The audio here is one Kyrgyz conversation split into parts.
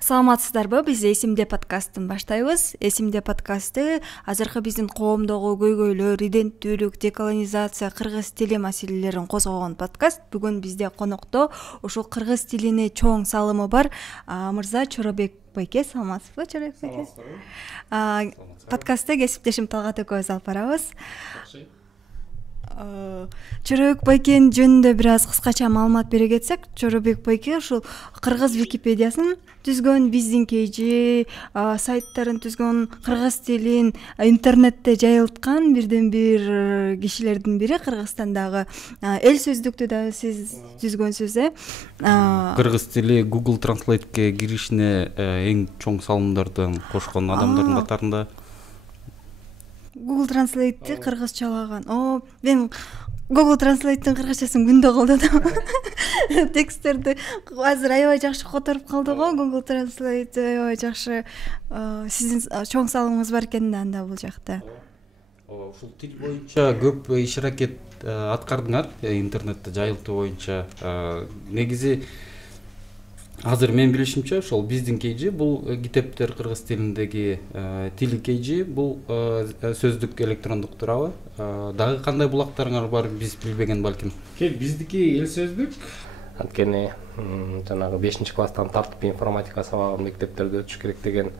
Саламатсыздарбы? Биз Эсимде подкастын баштайбыз. Эсимде подкасты азыркы биздин коомдогу көйгөйлөр, иденттүүлүк, деколонизация, кыргыз тили маселелерин козгогон подкаст. Бүгүн бизде конокто ушул кыргыз тилине чоң салымы бар мырза Чоробек байке. Саламатсызбы, Чоробек байке? Подкастты кесиптешим Талгат экөөбүз алып барабыз. Чоробек байкенин жөнүндө бир аз кыскача маалымат бере кетсек, Чоробек байке ушул кыргыз Википедиясын түзгөн, биздин KG сайттарын түзгөн, кыргыз тилин интернетте жайылткан бирден бир кишилердин бири. Кыргызстандагы эл сөздүктү да сиз түзгөнсүз, Кыргыз тили Google Translate'ке киришине эң чоң салымдарды кошкон адамдардын катарында. Google Translate'ти кыргызчалаган. Мен Google Translate'тин кыргызчасын күндө колдоном. Тексттерди азыр аябай жакшы которуп калды го. Google Translate аябай жакшы. Сиздин чоң салымыңыз бар экен да анда бул жакта. Ушул тил боюнча көп иш аракет аткардыңар, интернетте жайылтуу боюнча. Негизи азыр мен билишимче ошол биздин KG бул китептер кыргыз тилиндеги тил KG бул сөздүк электрондук турабы? Дагы кандай булактарыңар бар биз билбеген балким? Биздики эл сөздүк. Анткени жанагы 5-класстан тартып информатика сабагын мектептерде өтүш керек деген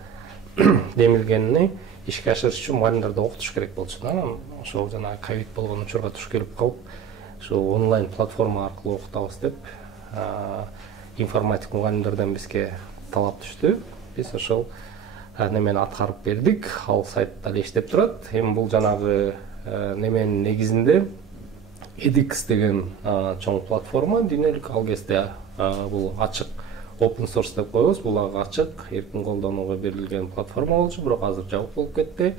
демилгенini ишке ашырыш үчүн мугалимдерди окутуш керек болчу да. Ошол жанагы ковид болгон учурга туш келип калып, ошол онлайн платформа аркылуу окутабыз деп информатика мугалимдерден бизге талап түштү. Биз ошол немени аткарып бердик. Ал сайт дали иштеп турат. Эми бул жанагы неменин негизинде edX деген чоң платформа, дүйнөлүк. Ал кезде бул ачык open source деп коебуз. Бул ачык, эркин колдонууга берилген платформа болчу, бирок азыр жабык болуп кетти.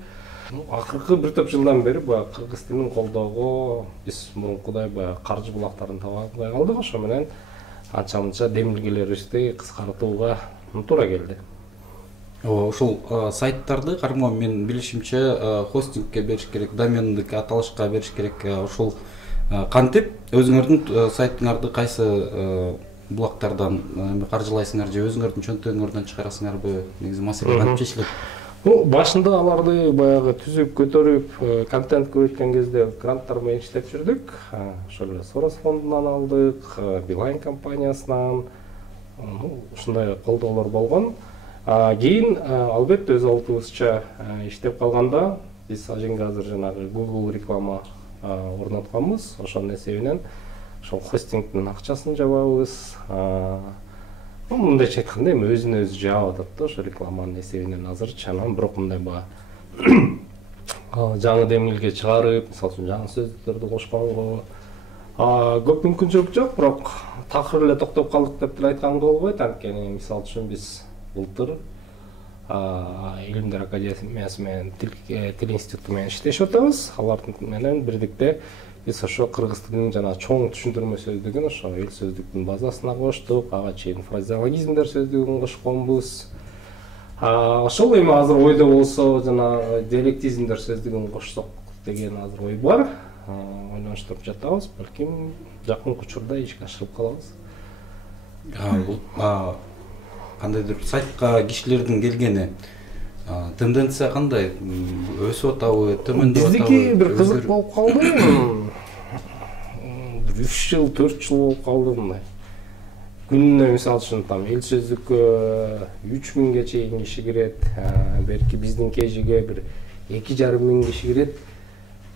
Акыркы бир топ жылдан бери баягы кыргыз тилин колдоого биз мурункудай баягы каржы булактарын таба албай калдык. Ошо менен анча-мынча демилгелерибизди кыскартууга туура келди. Ушул сайттарды кармоо мен билишимче хостингке бериш керек, домендик аталышка бериш керек. Ушул кантип өзүңөрдүн сайтыңарды кайсы булактардан каржылайсыңар же өзүңөрдүн чөнтөгүңөрдөн чыгарасыңарбы? Негизи маселе кантип чечилет? Башында аларды баягы түзүп, көтөрүп, контент көбөйткөн кезде гранттар менен иштеп жүрдүк. Ошол эле Soros фондунан алдык, Билайн компаниясынан. Ушундай колдоолор болгон. Кийин албетте өз алдыбызча иштеп калганда биз аженге азыр жанагы Google реклама орнотконбуз. Ошонун эсебинен ошол хостингдин акчасын жабабыз. Мындайча айтканда эми өзүн өзү жаап атат да ошо рекламанын эсебинен азырчы. Анан бирок мындай жаңы демилге чыгарып, мисалы үчүн жаңы сөздүктөрдү кошконго көп мүмкүнчүлүк жок, бирок такыр эле токтоп калдык деп деле айтканга болбойт. Анткени мисалы үчүн биз былтыр Илимдер академиясы менен тил институту менен иштешип атабыз. Алар менен бирдикте биз ошо кыргыз тилинин жана чоң түшүндүрмө сөздүгүн ошо эл сөздүктүн базасына коштук. Ага чейин фразеологизмдер сөздүгүн кошконбуз. Ошол эми азыр ойдо болсо жана диалектизмдер сөздүгүн кошсок деген азыр ой бар. Ойлонуштуруп жатабыз. Балким жакын учурда ишке ашырып калабыз. Кандайдыр сайтка кишилердин келгени тенденция кандай? Өсүп атабы, төмөндөп атабы? Биздики бир кызык болуп калды. 3 жыл, 4 жыл болуп калды мындай. Күнүнө мисалы үчүн там эл сөздүккө 3000ге чейин киши кирет. Берки биздин KGге бир 2,5 киши кирет.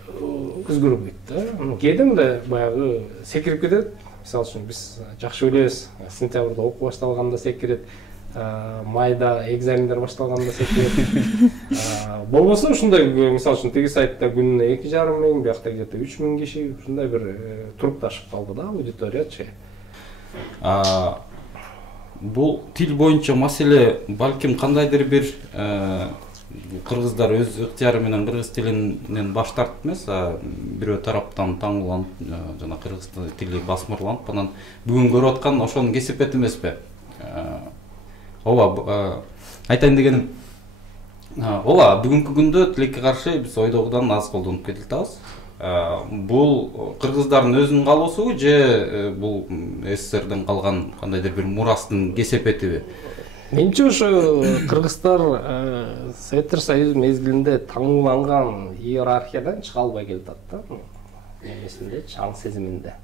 Өзгөрбөйт да. Кээде мындай баягы секирип кетет. Мисалы үчүн биз жакшы билебиз. Сентябрда окуу башталганда секирет. Майда экзамендер башталганда секирет. Болбосо ушундай мисалы үчүн теги сайтта күнүнө 2,5 биякта где-то 3000 киши ушундай бир турукташып калды да аудиториячы. Бул тил боюнча маселе балким кандайдыр бир кыргыздар өз ыктыяры менен кыргыз тилинен баш тартып эмес, бирөө тараптан таңууланып, жана кыргыз тили басмырланып, анан бүгүн көрүп аткан ошонун кесепети эмеспи? Айтайын дегеним, бүгүнкү күндө тилекке каршы биз ойдогудан аз колдонуп кетилатабыз. Бул кыргыздардын өзүнүн калоосубу же бул СССРден калган кандайдыр бир мурастын кесепетиби? Менче ошо кыргыздар Советтер Союзу мезгилинде таңууланган иерархиядан чыга албай келатат да. Немесинде, аң сезиминде.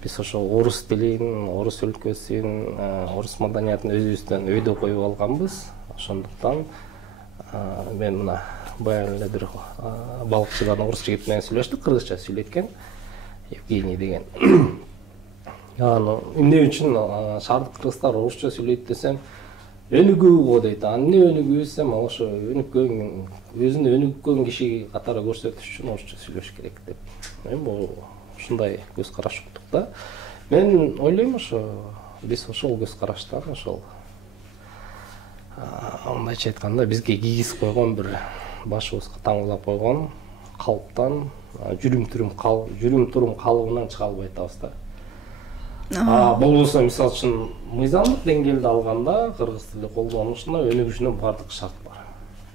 Биз ошо орус тилин, орус өлкөсүн, орус маданиятын өзүбүздөн өйдө коюп алганбыз. Ошондуктан мен мына баягы эле бир балыкчыдан орус жигит менен сүйлөштүк, кыргызча сүйлөткөн Евгений деген. Эмне үчүн шаардык кыргыздар орусча сүйлөйт десем, өнүгүү го дейт. Эмне өнүгүү десем, ал ошо өнүккөн, өзүн өнүккөн киши катары көрсөтүш үчүн орусча сүйлөш керек деп. Мен бул ушундай көз караш уктук да. Мен ойлойм ошо биз ошол көз караштан ошол мындайча айтканда бизге кийгиз койгон бир башыбызга таңуулап койгон калыптан жүрүм турум калыбынан чыга албай атабыз да. Болбосо мисалы үчүн мыйзамдык деңгээлде алганда кыргыз тили колдонушуна өнүгүшүнө бардык шарт бар.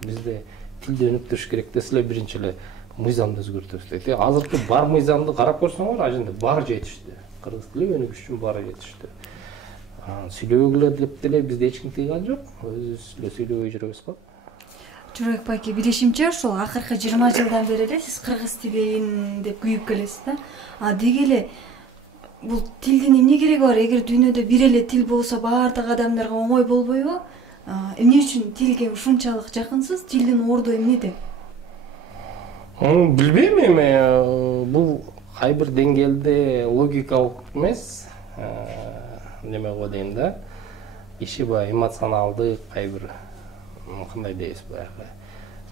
Бизде тилди өнүктүрүш керек десе эле биринчи эле мыйзамды өзгөртөбүз дейт. Азыркы бар мыйзамды карап көрсөңөр, ажында баары жетиштүү. Кыргыз тили өнүгүш үчүн баары жетиштүү. Сүйлөбөгүлө деп деле бизде эч ким тийган жок. Өзүбүз эле сүйлөбөй жүрөбүз го. Журек байке, билишимче ошол акыркы 20 жылдан бери эле сиз кыргыз тилин деп күйүп келесиз да. Деги эле бул тилдин эмне кереги бар? Эгер дүйнөдө бир эле тил болсо баардык адамдарга оңой болбойбу? Эмне үчүн тилге ушунчалык жакынсыз? Тилдин орду эмнеде? Билбейм эми, бул кай бир деңгээлде логикалык эмес, неме го дейм да. Киши баягы эмоционалдык, кай бир кандай дейбиз баягы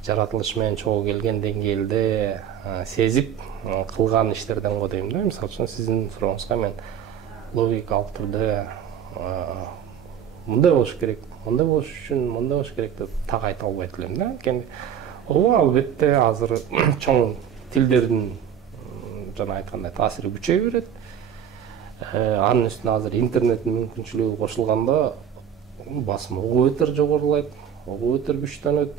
жаратылыш менен чогуу келген деңгээлде сезип кылган иштерден го дейм да. Мисалы үчүн сиздин сурооңузга мен логикалык түрдө мындай болуш керек, мындай болуш үчүн мындай болуш керек деп так айта албайт элем да. Ооба, албетте азыр чоң тилдердин жана айткандай таасири күчөй берет. Анын үстүнө азыр интернеттин мүмкүнчүлүгү кошулганда басым ого бетер жогорулайт, ого бетер күчтөнөт.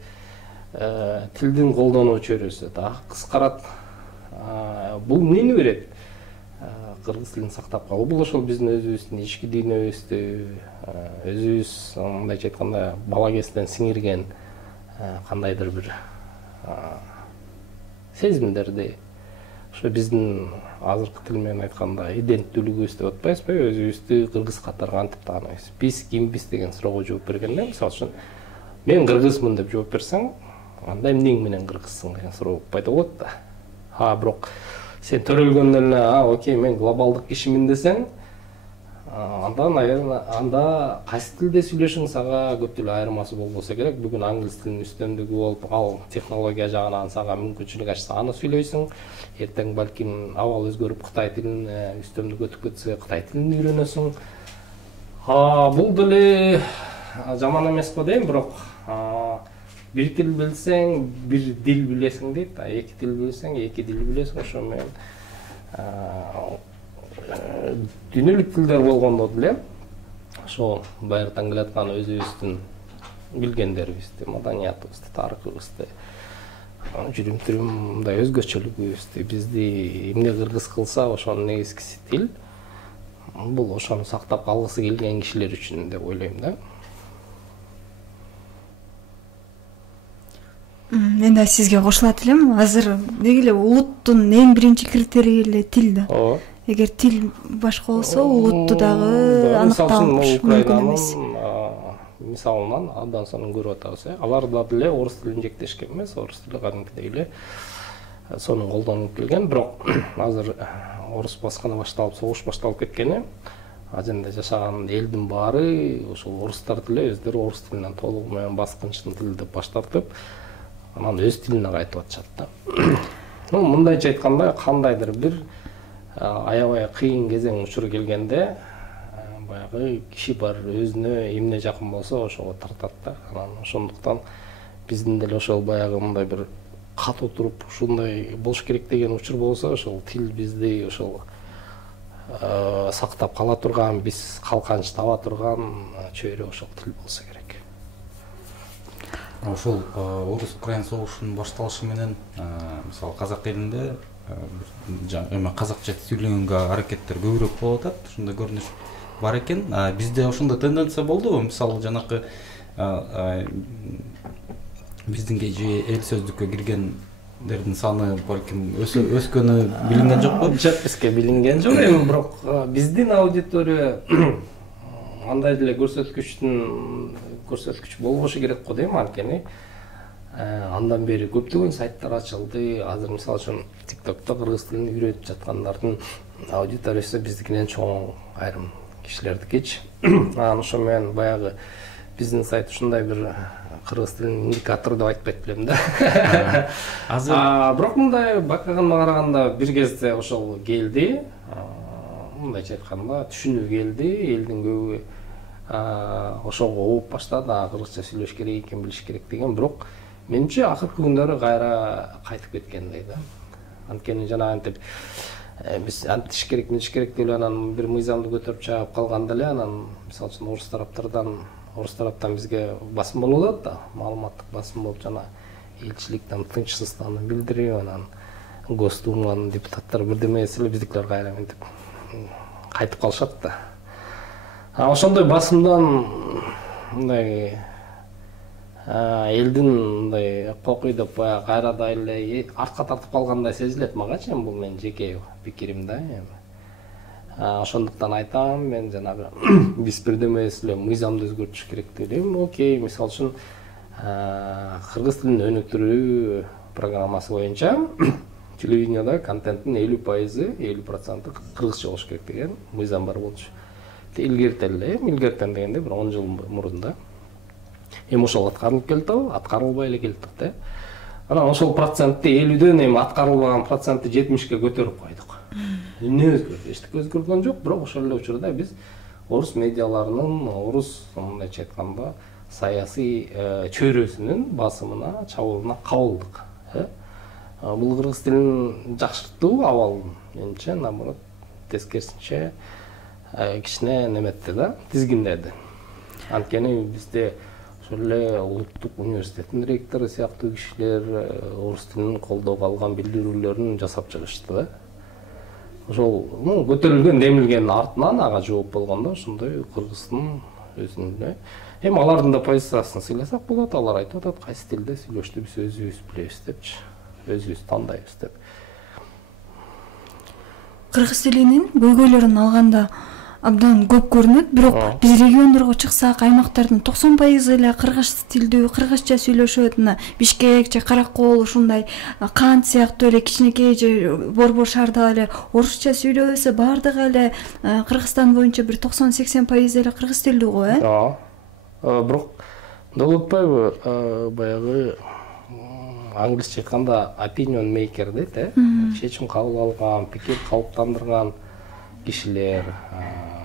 Тилдин колдонуу чөйрөсү дагы кыскарат. Бул эмнени берет? Кыргыз тилин сактап калуу. Бул ошол биздин өзүбүздүн ички дүйнөбүздү, өзүбүз мындайча айтканда бала кезинен сиңирген кандайдыр бир сезимдерди, ошо биздин азыркы тил менен айтканда иденттүүлүгүбүз деп атпайбызбы, өзүбүздү кыргыз катары кантип тааныйбыз? Биз кимбиз деген суроого жооп бергенде, мисалы үчүн мен кыргызмын деп жооп берсең, анда эмнең менен кыргызсың деген суроо пайда болот да. Бирок сен төрөлгөндөн эле, окей, мен глобалдык кишимин десең, анда наверное, анда кайсы тилде сүйлөшүң сага көп деле айырмасы болбосо керек. Бүгүн англис тилинин үстөмдүгү болуп, ал технология жагынан сага мүмкүнчүлүк ачса, аны сүйлөйсүң. Эртең балким абал өзгөрүп Кытай тилин үстөмдүк өтүп кетсе, Кытай тилин үйрөнөсүң. Бул деле жаман эмес го дейм, бирок бир тил билсең, бир дил билесиң дейт. Эки тил билсең, эки дил билесиң. Ошо менен дүйнөлүк тилдер болгондо деле ошо байыртан келаткан өзүбүздүн билгендерибизди, маданиятыбызды, тарыхыбызды, жүрүм-турум мындай өзгөчөлүгүбүздү, бизди эмне кыргыз кылса, ошонун негизгиси тил. Бул ошону сактап калгысы келген кишилер үчүн деп ойлойм да. Мен да сизге кошулат элем. Азыр деги эле улуттун эң биринчи критерийи эле тил да. Эгер тил башка болсо, улутту дагы аныкталыш мүмкүн эмес. Мисалынан абдан сонун көрүп атабыз. Алар да деле орус тилин жектешкен эмес, орус тили кадимкидей эле сонун колдонуп келген. Бирок азыр орус басканы башталып, согуш башталып кеткени, ажында жашаган элдин баары ошол орустар деле өздөрү орус тилинен толугу менен баскынчы тил деп баш тартып, анан өз тилине кайтып атышат да. Мындайча айтканда, кандайдыр бир аябай кыйын кезең учур келгенде баягы киши бар өзүнө эмне жакын болсо ошого тартат да. Анан ошондуктан биздин деле ошол баягы мындай бир катуу туруп ушундай болуш керек деген учур болсо, ошол тил бизди ошол сактап кала турган, биз калканч таба турган чөйрө ошол тил болсо керек. Ошол орус-украин согушунун башталышы менен мисалы казак элинде эме казакча сүйлөгөнгө аракеттер көбүрөөк болуп атат. Ушундай көрүнүш бар экен. Бизде ошондой тенденция болдубу? Мисалы жанакы биздин KG эл сөздүккө киргендердин саны балким өскөнү билинген жокпу? Жетпеске билинген жок, эми бирок биздин аудитория андай деле көрсөткүч болбошу керек го дейм, анткени андан бери көптөгөн сайттар ачылды. Азыр мисалы үчүн TikTok'то кыргыз тилин үйрөтүп жаткандардын аудиториясы биздикинен чоң айрым кишилердикичи. Анан ошо менен баягы биздин сайт ушундай бир кыргыз тилинин индикатору деп айтпайт белем да. Азыр бирок мындай байкаганга караганда бир кезде ошол келди. Мындайча айтканда түшүнүү келди, элдин көбү ошого ооп баштады, кыргызча сүйлөш керек экен, билиш керек деген. Бирок менимче акыркы күндөрү кайра кайтып кеткендей да. Анткени жанагынтип биз антиш керек, мынтиш керек деп анан бир мыйзамды көтөрүп чыгып калганда эле анан мисалы үчүн орус тараптан бизге басым болуп атат да, маалыматтык басым болуп жана элчиликтен тынчсыздыгын билдирип, анан Госдуманын депутаттары бирдеме десе эле биздикилер кайра мынтип кайтып калышат да. Ошондой басымдан мындай элдин мындай кокуйдуп кайрадан эле артка тартып калгандай сезилет магачы. Бул менин жеке пикирим да. Ошондуктан айтам, мен жанагы биз бирдеме эле мыйзамды өзгөртүш керек деп ойлойм. Окей, мисалы үчүн кыргыз тилин өнүктүрүү программасы боюнча телевидениеда контенттин 50% кыргызча болуш керек деген мыйзам бар болчу. Илгертен дегенде бир 10 жыл мурун да. Эми ошол аткарылып келди, аткарылбай эле келди да. Анан ошол процентти 50дөн эми аткарылбаган процентти 70ке көтөрүп койдук. Эмне өзгөрдү? Эчтеке өзгөргөн жок, бирок ошол эле учурда биз орус медиаларынын, орус мындайча айтканда саясий чөйрөсүнүн басымына, чабуулуна кабылдык. Бул кыргыз тилин жакшыртуу абалын менимче наоборот тескерисинче кичине неметти да, тизгиндеди. Анткени бизде ошол эле улуттук университеттин ректору сыяктуу кишилер орус тилин колдоого алган билдирүүлөрүн жасап чыгышты да. Ошол көтөрүлгөн, демилгендин артынан ага жооп болгондо ошондой кыргыздын өзүнө эми алардын да позициясын сыйласак болот. Алар айтып атат, кайсы тилде сүйлөштү биз өзүбүз билебиз депчи, өзүбүз тандайбыз деп. Кыргыз тилинин көйгөйлөрүн алганда абдан көп көрүнөт, бирок биз региондорго чыксак, аймактардын 90% эле кыргыз тилдүү, кыргызча сүйлөшөт. Бишкек же Каракол ушундай Кант сыяктуу эле кичинекей же борбор шаарда эле орусча сүйлөбөсө, бардыгы эле Кыргызстан боюнча бир 90-80% эле кыргыз тилдүү го, Бирок долотпайбы баягы англисче айтканда opinion maker дейт, чечим кабыл алган, пикир калыптандырган кишилер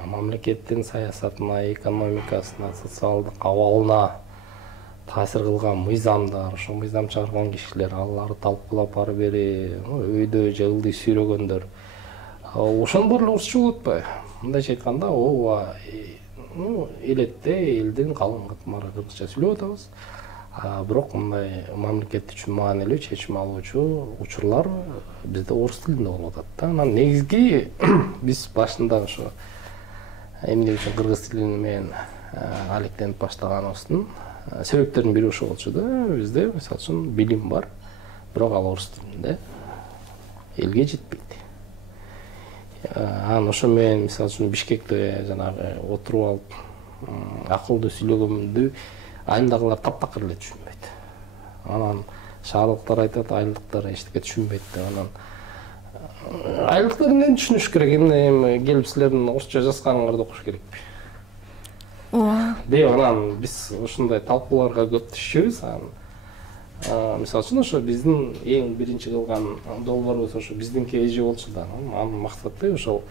мамлекеттин саясатына, экономикасына, социалдык абалына таасир кылган мыйзамдар, ошол мыйзам чыгарган кишилер, аларды талкуулап ары бери өйдө же ылдый сүйлөгөндөр, ошондор эле орусча болуп атпайбы? Мындайча айтканда, ооба элетте элдин калың кытмары кыргызча сүйлөп атабыз. Бирок мындай мамлекет үчүн маанилүү чечим алуучу учурлар бизде орус тилинде болуп атат да. Анан негизги биз башында ошо эмне үчүн кыргыз тили менен алектенип баштаганыбыздын себептеринин бири ошол болчу да. Бизде мисалы үчүн билим бар, бирок ал орус тилинде элге жетпейт. Анан ошо менен мисалы үчүн Бишкекте жанагы отуруп алып акылдуу сүйлөгөндү айылдагылар таптакыр эле түшүнбөйт. Анан шаардыктар айтат, айылдыктар эчтеке түшүнбөйт деп. Анан айылдыктар эмнени түшүнүш керек? Эми келип силердин орусча жазганыңарды окуш керекпи? Ооба. Деп анан биз ушундай талкууларга көп түшүбүз. Мисалы үчүн ошо биздин эң биринчи кылган долбоорубуз ошо биздин KG болчу да. Анын максаты ошол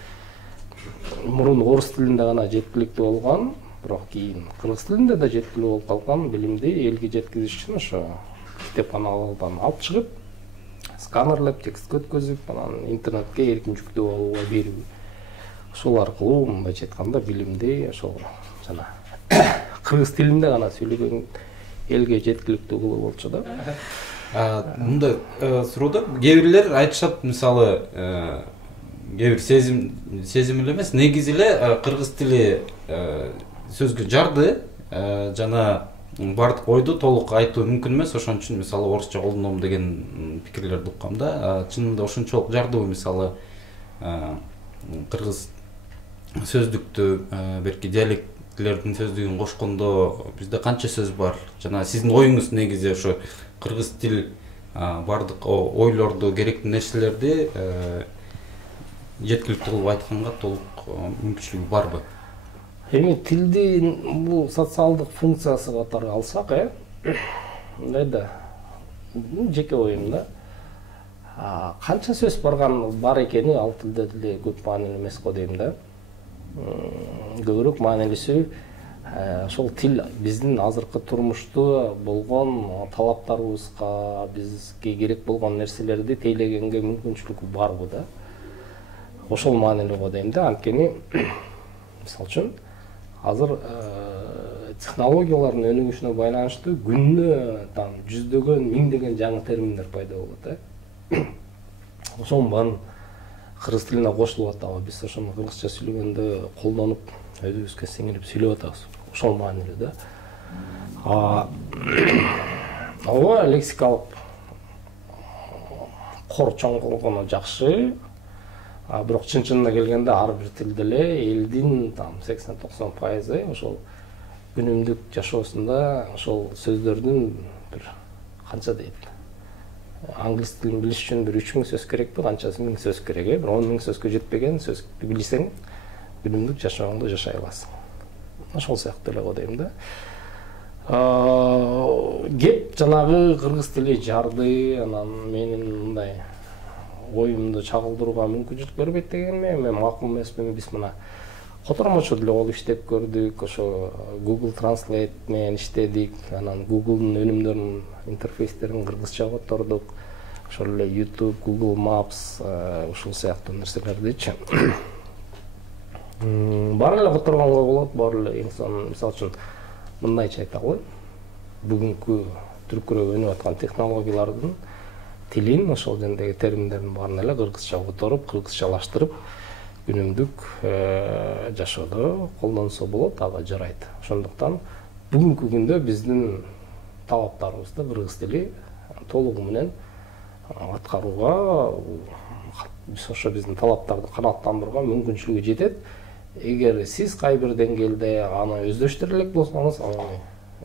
мурун орус тилинде гана жеткиликтүү болгон, бирок кийин кыргыз тилинде да жеткиликтүү болуп калган билимди элге жеткизиш үчүн ошо китепканалардан алып чыгып, сканерлеп, текстке өткөзүп, анан интернетке эркин жүктөө алууга берүү. Ошол аркылуу мындайча айтканда билимди ошол жана кыргыз тилинде гана сүйлөгөн элге жеткиликтүү кылуу болчу да. Мындай суроо да, кээ бирлер айтышат, мисалы кээ бир сезим эле эмес, негизи эле кыргыз тили сөзгө жарды, жана бардык ойду толук айтуу мүмкүн эмес, ошон үчүн мисалы орусча колдоном деген пикирлерди уккам да. Чынында ошончолук жардыбы мисалы кыргыз сөздүктү, берки диалектилердин сөздүгүн кошкондо бизде канча сөз бар? Жана сиздин оюңуз негизи ошо кыргыз тил бардык ойлорду, керектүү нерселерди жеткиликтүү кылып айтканга толук мүмкүнчүлүгү барбы? Эми тилдин бул социалдык функциясы катары алсак, мындай да жеке оюм да. Канча сөз бар экени ал тилде деле көп маанилүү эмес го дейм да. Көбүрөөк маанилүүсү ошол тил биздин азыркы турмушту болгон талаптарыбызга, бизге керек болгон нерселерди тейлегенге мүмкүнчүлүгү барбы да. Ошол маанилүү го дейм да. Анткени мисалы үчүн азыр технологиялардын өнүгүшүнө байланыштуу күнүнө там жүздөгөн, миңдеген жаңы терминдер пайда болот да. Ошонун баарын кыргыз тилине кошулуп атабы, биз ошону кыргызча сүйлөгөндө колдонуп, өзүбүзгө сиңирип сүйлөп атабыз. Ошол маанилүү да. Ооба, лексикалык кор чоң болгону жакшы. Бирок чын-чынына келгенде ар бир тил деле элдин там 80-90% ошол күнүмдүк жашоосунда ошол сөздөрдүн бир канча дейт. Англис тилин билиш үчүн бир 3000 сөз керекпи, канчасы 1000 сөз керек, бир 10 000 сөзгө жетпеген сөздү билсең, күнүмдүк жашооңдо жашай аласың. Ошол сыяктуу эле го дейм да. Кеп жанагы кыргыз тили жарды, анан менин мындай оюмду чагылдырууга мүмкүнчүлүк бербейт дегенме, мен макул эмесмин. Биз мына котормочу деле болуп иштеп көрдүк, ошо Google Translate менен иштедик, анан Google'дун өнүмдөрүнүн интерфейстерин кыргызча котордук, ошол эле YouTube, Google Maps, ушул сыяктуу нерселердичи. Баары эле которгонго болот, баары эле инсан, мисалы үчүн мындайча айталы, бүгүнкү түркүрөп өнүп аткан технологиялардын тилин, ошол жөнүндөгү терминдердин баарын эле кыргызча которуп, кыргызчалаштырып, күнүмдүк жашоодо колдонсо болот, ага жарайт. Ошондуктан бүгүнкү күндө биздин талаптарыбызды кыргыз тили толугу менен аткарууга, биз ошо биздин талаптарды канааттандырууга мүмкүнчүлүгү жетет. Эгер сиз кай бир деңгээлде аны өздөштүрө элек болсоңуз, ал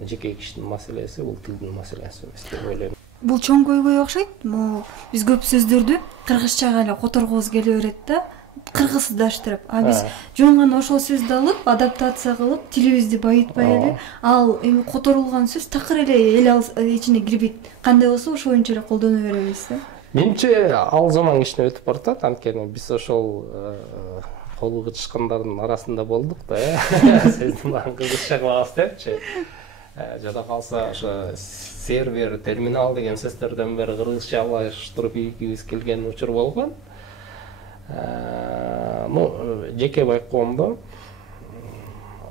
жеке кишинин маселеси, бул тилдин маселеси эмес деп ойлойм. Бул чоң көйгөй окшойт. Биз көп сөздөрдү кыргызчага эле которгубуз келе берет да, кыргыздаштырып. Биз жөн гана ошол сөздү алып, адаптация кылып, тилибизди байытпай эле, ал эми которулган сөз такыр эле эл ичине кирбейт. Кандай болсо ошо боюнча эле колдоно беребиз да. Менимче ал заман кичине өтүп баратат, анткени биз ошол колу кычышкандардын арасында болдук да. Сөздүн баарын кыргызча кылабыз депчи. Жада калса ошо сервер, терминал деген сөздөрдөн бери кыргызчалаштырып ийгибиз келген учур болгон. Жеке байкоомдо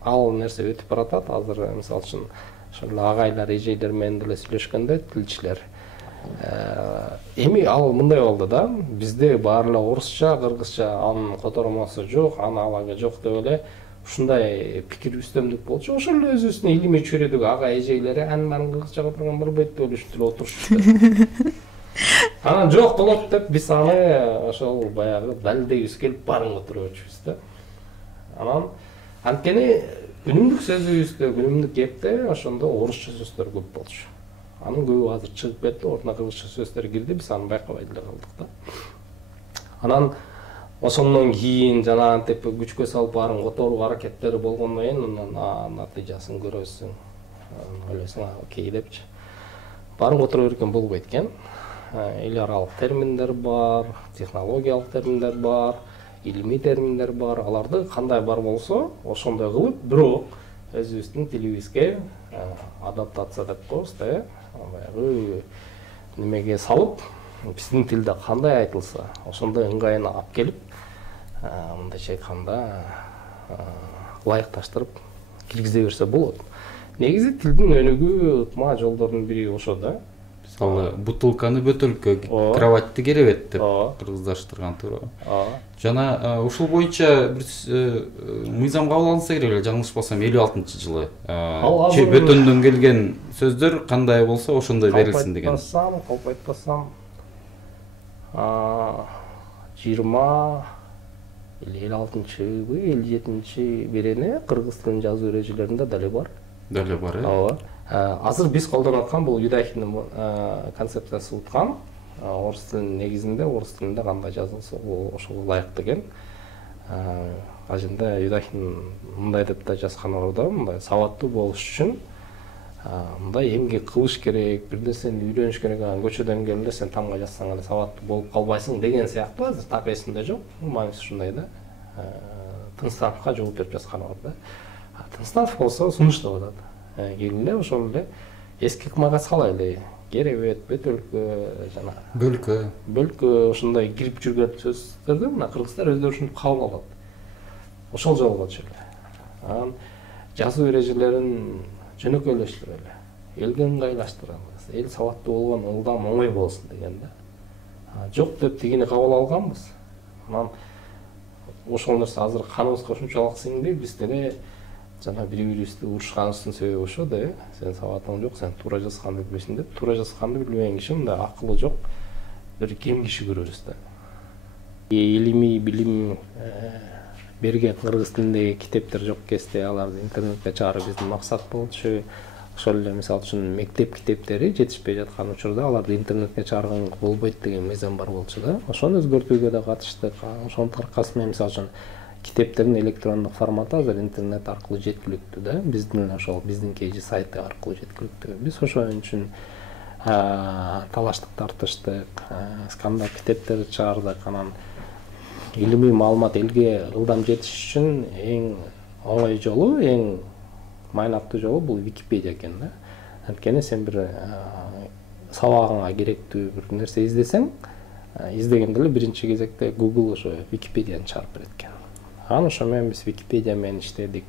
ал нерсе өтүп баратат. Азыр мисалы үчүн ошол агайлар, эжейлер менен деле сүйлөшкөндө тилчилер. Эми ал мындай болду да, бизде баары эле орусча, кыргызча, анын котормосу жок, анын алагы жок деп эле ушундай пикир үстөмдүк болчу. Ошол эле өзүбүздүн илимий чөйрөдөгү ага эжейлери анын баарын кыргызча которгон болбойт деп эле отурушупту. Анан жок болот деп биз аны ошол баягы далилдейбиз келип баарын которуп өчүбүз да. Анан анткени күнүмдүк сөзүбүздө, күнүмдүк кепте ошондо орусча сөздөр көп болчу. Анын көбү азыр чыгып кетти, ордуна кыргызча сөздөр кирди, биз аны байкабай деле калдык да. Анан ошондон кийин жана антип күчкө салып баарын которууга аракеттери болгондон кийин анан натыйжасын көрөсүң. Ойлойсуң, окей депчи. Баарын которо берген болбойт экен. Эл аралык терминдер бар, технологиялык терминдер бар, илимий терминдер бар. Аларды кандай бар болсо, ошондой кылып, бирок өзүбүздүн тилибизге адаптация деп коебуз да, баягы немеге салып, биздин тилде кандай айтылса, ошондой ыңгайына алып келип, мындайча айтканда, ылайыкташтырып киргизе берсе болот. Негизи тилдин өнүгүү ыкма жолдорунун бири ошо да. Биз мисалы бутылканы бөтөлкө кроватьты керебет деп кыргыздаштырган туура. Жана ушул боюнча бир мыйзам кабыл алынса керек эле, жаңылышпасам 56-жылы. Бөтөндөн келген сөздөр кандай болсо ошондой берилсин деген. Калп айтпасам 20 или 56-бы 57-чи берени кыргыз тилинин жазуу эрежелеринде дале бар. Дале бар, ооба. Азыр биз колдонуп аткан бул Юдахиндин концепциясы уткан. Орус тилинин негизинде, орус тилинде кандай жазылса, ошого ылайык деген. Ажында Юдахин мындай деп да жазган ордо, мындай сабаттуу болуш үчүн мындай эмгек кылыш керек, бир нерсени үйрөнүш керек, көчөдөн келгенде сен тамга жазсаң эле сабаттуу болуп калбайсың деген сыяктуу. Азыр так эсимде жок. Мааниси ушундай да. Тынстановго жооп берип жазган ордо. Тынстанов болсо сунуштап атат. Келгиле ошол эле эски ыкмага салайлы. Керебет, бөтөлкө, жана бөлкө ушундай кирип жүргөн сөздөрдү мына кыргыздар өздөрү ушинтип кабыл алат. Ошол жолго чыгып. Жазуу эрежелерин жөнөкөйлөштүрөлү, элге ыңгайлаштырабыз, эл сабаттуу болгон ылдам оңой болсун деген да. Жок деп тигини кабыл алганбыз. Анан ошол нерсе азыр каныбызга ушунчалык сиңди, биз деле жана бири-бирибизди урушканыбыздын себеби ошо да, сен сабатың жок, сен туура жазганды билбейсиң деп, туура жазганды билбеген киши мындай акылы жок бир кем киши көрөбүз да. Илимий билим берген кыргыз тилиндеги китептер жок кезде аларды интернетке чыгаруу биздин максат болчу. Ошол эле мисалы үчүн мектеп китептери жетишпей жаткан учурда аларды интернетке чыгарганга болбойт деген мыйзам бар болчу да. Ошону өзгөртүүгө да катыштык. Ошонун аркасы менен мисалы үчүн китептердин электрондук форматы азыр интернет аркылуу жеткиликтүү да. Биздин ошол биздин KG сайты аркылуу жеткиликтүү. Биз ошол үчүн талаштык, тартыштык, скандал китептерди чыгардык. Анан илимий маалымат элге ылдам жетиш үчүн эң оңой жолу, эң майнактуу жолу бул Википедия экен да. Анткени сен бир сабагыңа керектүү бир нерсе издесең, издегенде эле биринчи кезекте Google ошо Википедияны чыгарып берет экен. Анан ошо менен биз Википедия менен иштедик.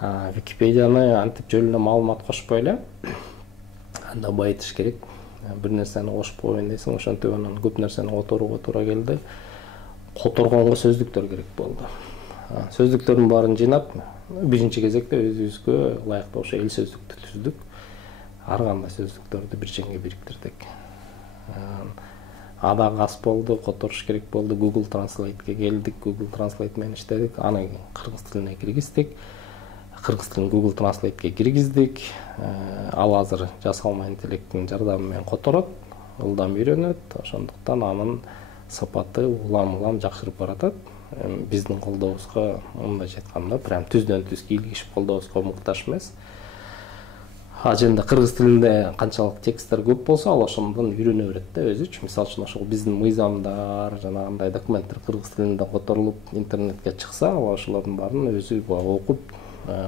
Википедияны антип жөнүнө маалымат кошпой эле анда байытыш керек. Бир нерсени кошуп коеюн десең, ошентип анан көп нерсени которууга туура келди. Которгонго сөздүктөр керек болду. Сөздүктөрдүн баарын жыйнап, биринчи кезекте өзүбүзгө ылайыктуу ошо эл сөздүктү түздүк. Ар кандай сөздүктөрдү бир жерге бириктирдик. Ада газ болду, которуш керек болду. Google Translate'ге келдик, Google Translate менен иштедик. Аны кыргыз тилине киргиздик. Кыргыз тилин Google Translate'ге киргиздик. Ал азыр жасалма интеллекттин жардамы менен которот, ылдам үйрөнөт. Ошондуктан анын сапаты улам-улам жакшырып баратат. Биздин колдообузга мындайча айтканда прям түздөн түз кийлигишип колдообузга муктаж эмес. Ажында кыргыз тилинде канчалык тексттер көп болсо, ал ошондон үйрөнө берет да өзүчү. Мисалы үчүн ошол биздин мыйзамдар, жанагындай документтер кыргыз тилинде которулуп интернетке чыкса, ал ошолордун баарын өзү окуп,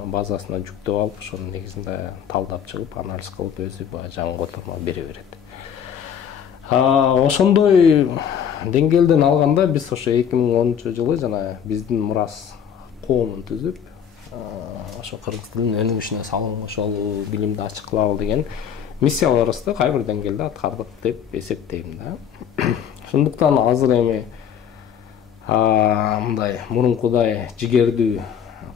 базасына жүктөп алып, ошонун негизинде талдап чыгып, анализ кылып, өзү жаңы которма бере берет. Ошондой деңгээлден алганда биз ошо 2010-жылы жана биздин мурас коомун түзүп, ошо кыргыз тилинин өнүгүшүнө салым кошолу, билимди ачыклабалы деген миссияларыбызды кай бир деңгээлде аткардык деп эсептейм да. Ошондуктан азыр эми мындай мурункудай жигердүү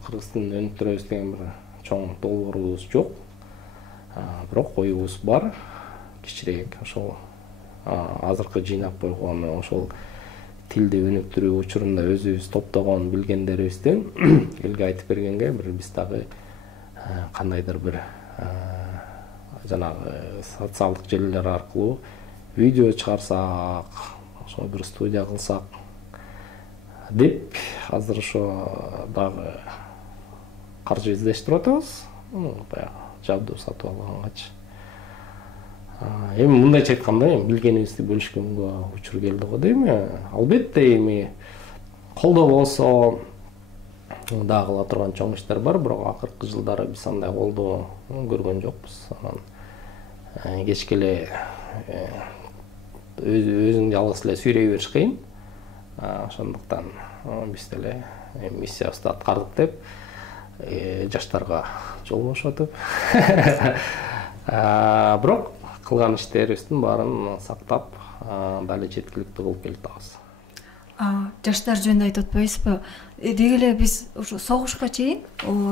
кыргыз тилин өнүктүрөбүз деген бир чоң долбоорубуз жок. Бирок оюбуз бар, кичирээк ошол азыркы жыйнап койгон ошол тилди өнүктүрүү учурунда өзүбүз топтогон билгендерибизден элге айтып бергенге бир биз дагы кандайдыр бир жанагы социалдык желилер аркылуу видео чыгарсак, ошо бир студия кылсак деп азыр ошо дагы каржы издештирип атабыз. Баягы жабдуу сатып алгангачы. Эми мындайча айтканда, билгенибизди бөлүшкөнгө учур келди го дейм. Албетте эми колдоо болсо дагы кыла турган чоң иштер бар, бирок акыркы жылдары биз андай колдоо көргөн жокпуз. Анан кечке эле өзүң жалгыз эле сүйрөй бериш кыйын. Ошондуктан биз деле миссиябызды аткардык деп жаштарга жол бошотуп. Бирок кылган иштерибиздин баарын сактап дали жеткиликтүү болуп келатабыз. Жаштар жөнүндө айтып атпайсызбы? Деги эле биз ушу согушка чейин,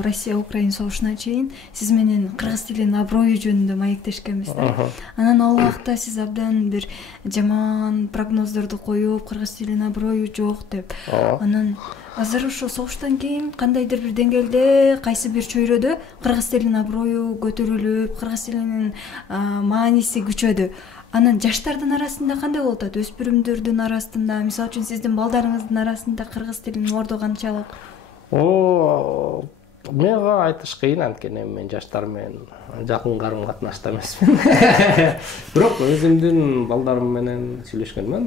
Россия Украина согушуна чейин сиз менен кыргыз тилинин аброю жөнүндө маектешкенбиз да. Анан ал убакта сиз абдан бир жаман прогноздорду коюп, кыргыз тилинин аброю жок деп. Анан азыр ушу согуштан кийин кандайдыр бир деңгээлде, кайсы бир чөйрөдө кыргыз тилинин аброю көтөрүлүп, кыргыз тилинин мааниси күчөдү. Анан жаштардын арасында кандай болуп атат? Өспүрүмдөрдүн арасында, мисалы үчүн сиздин балдарыңыздын арасында кыргыз тилинин орду канчалык? Мага айтыш кыйын, анткени мен жаштар менен жакын карым катнашта эмесмин. Бирок өзүмдүн балдарым менен сүйлөшкөнмөн,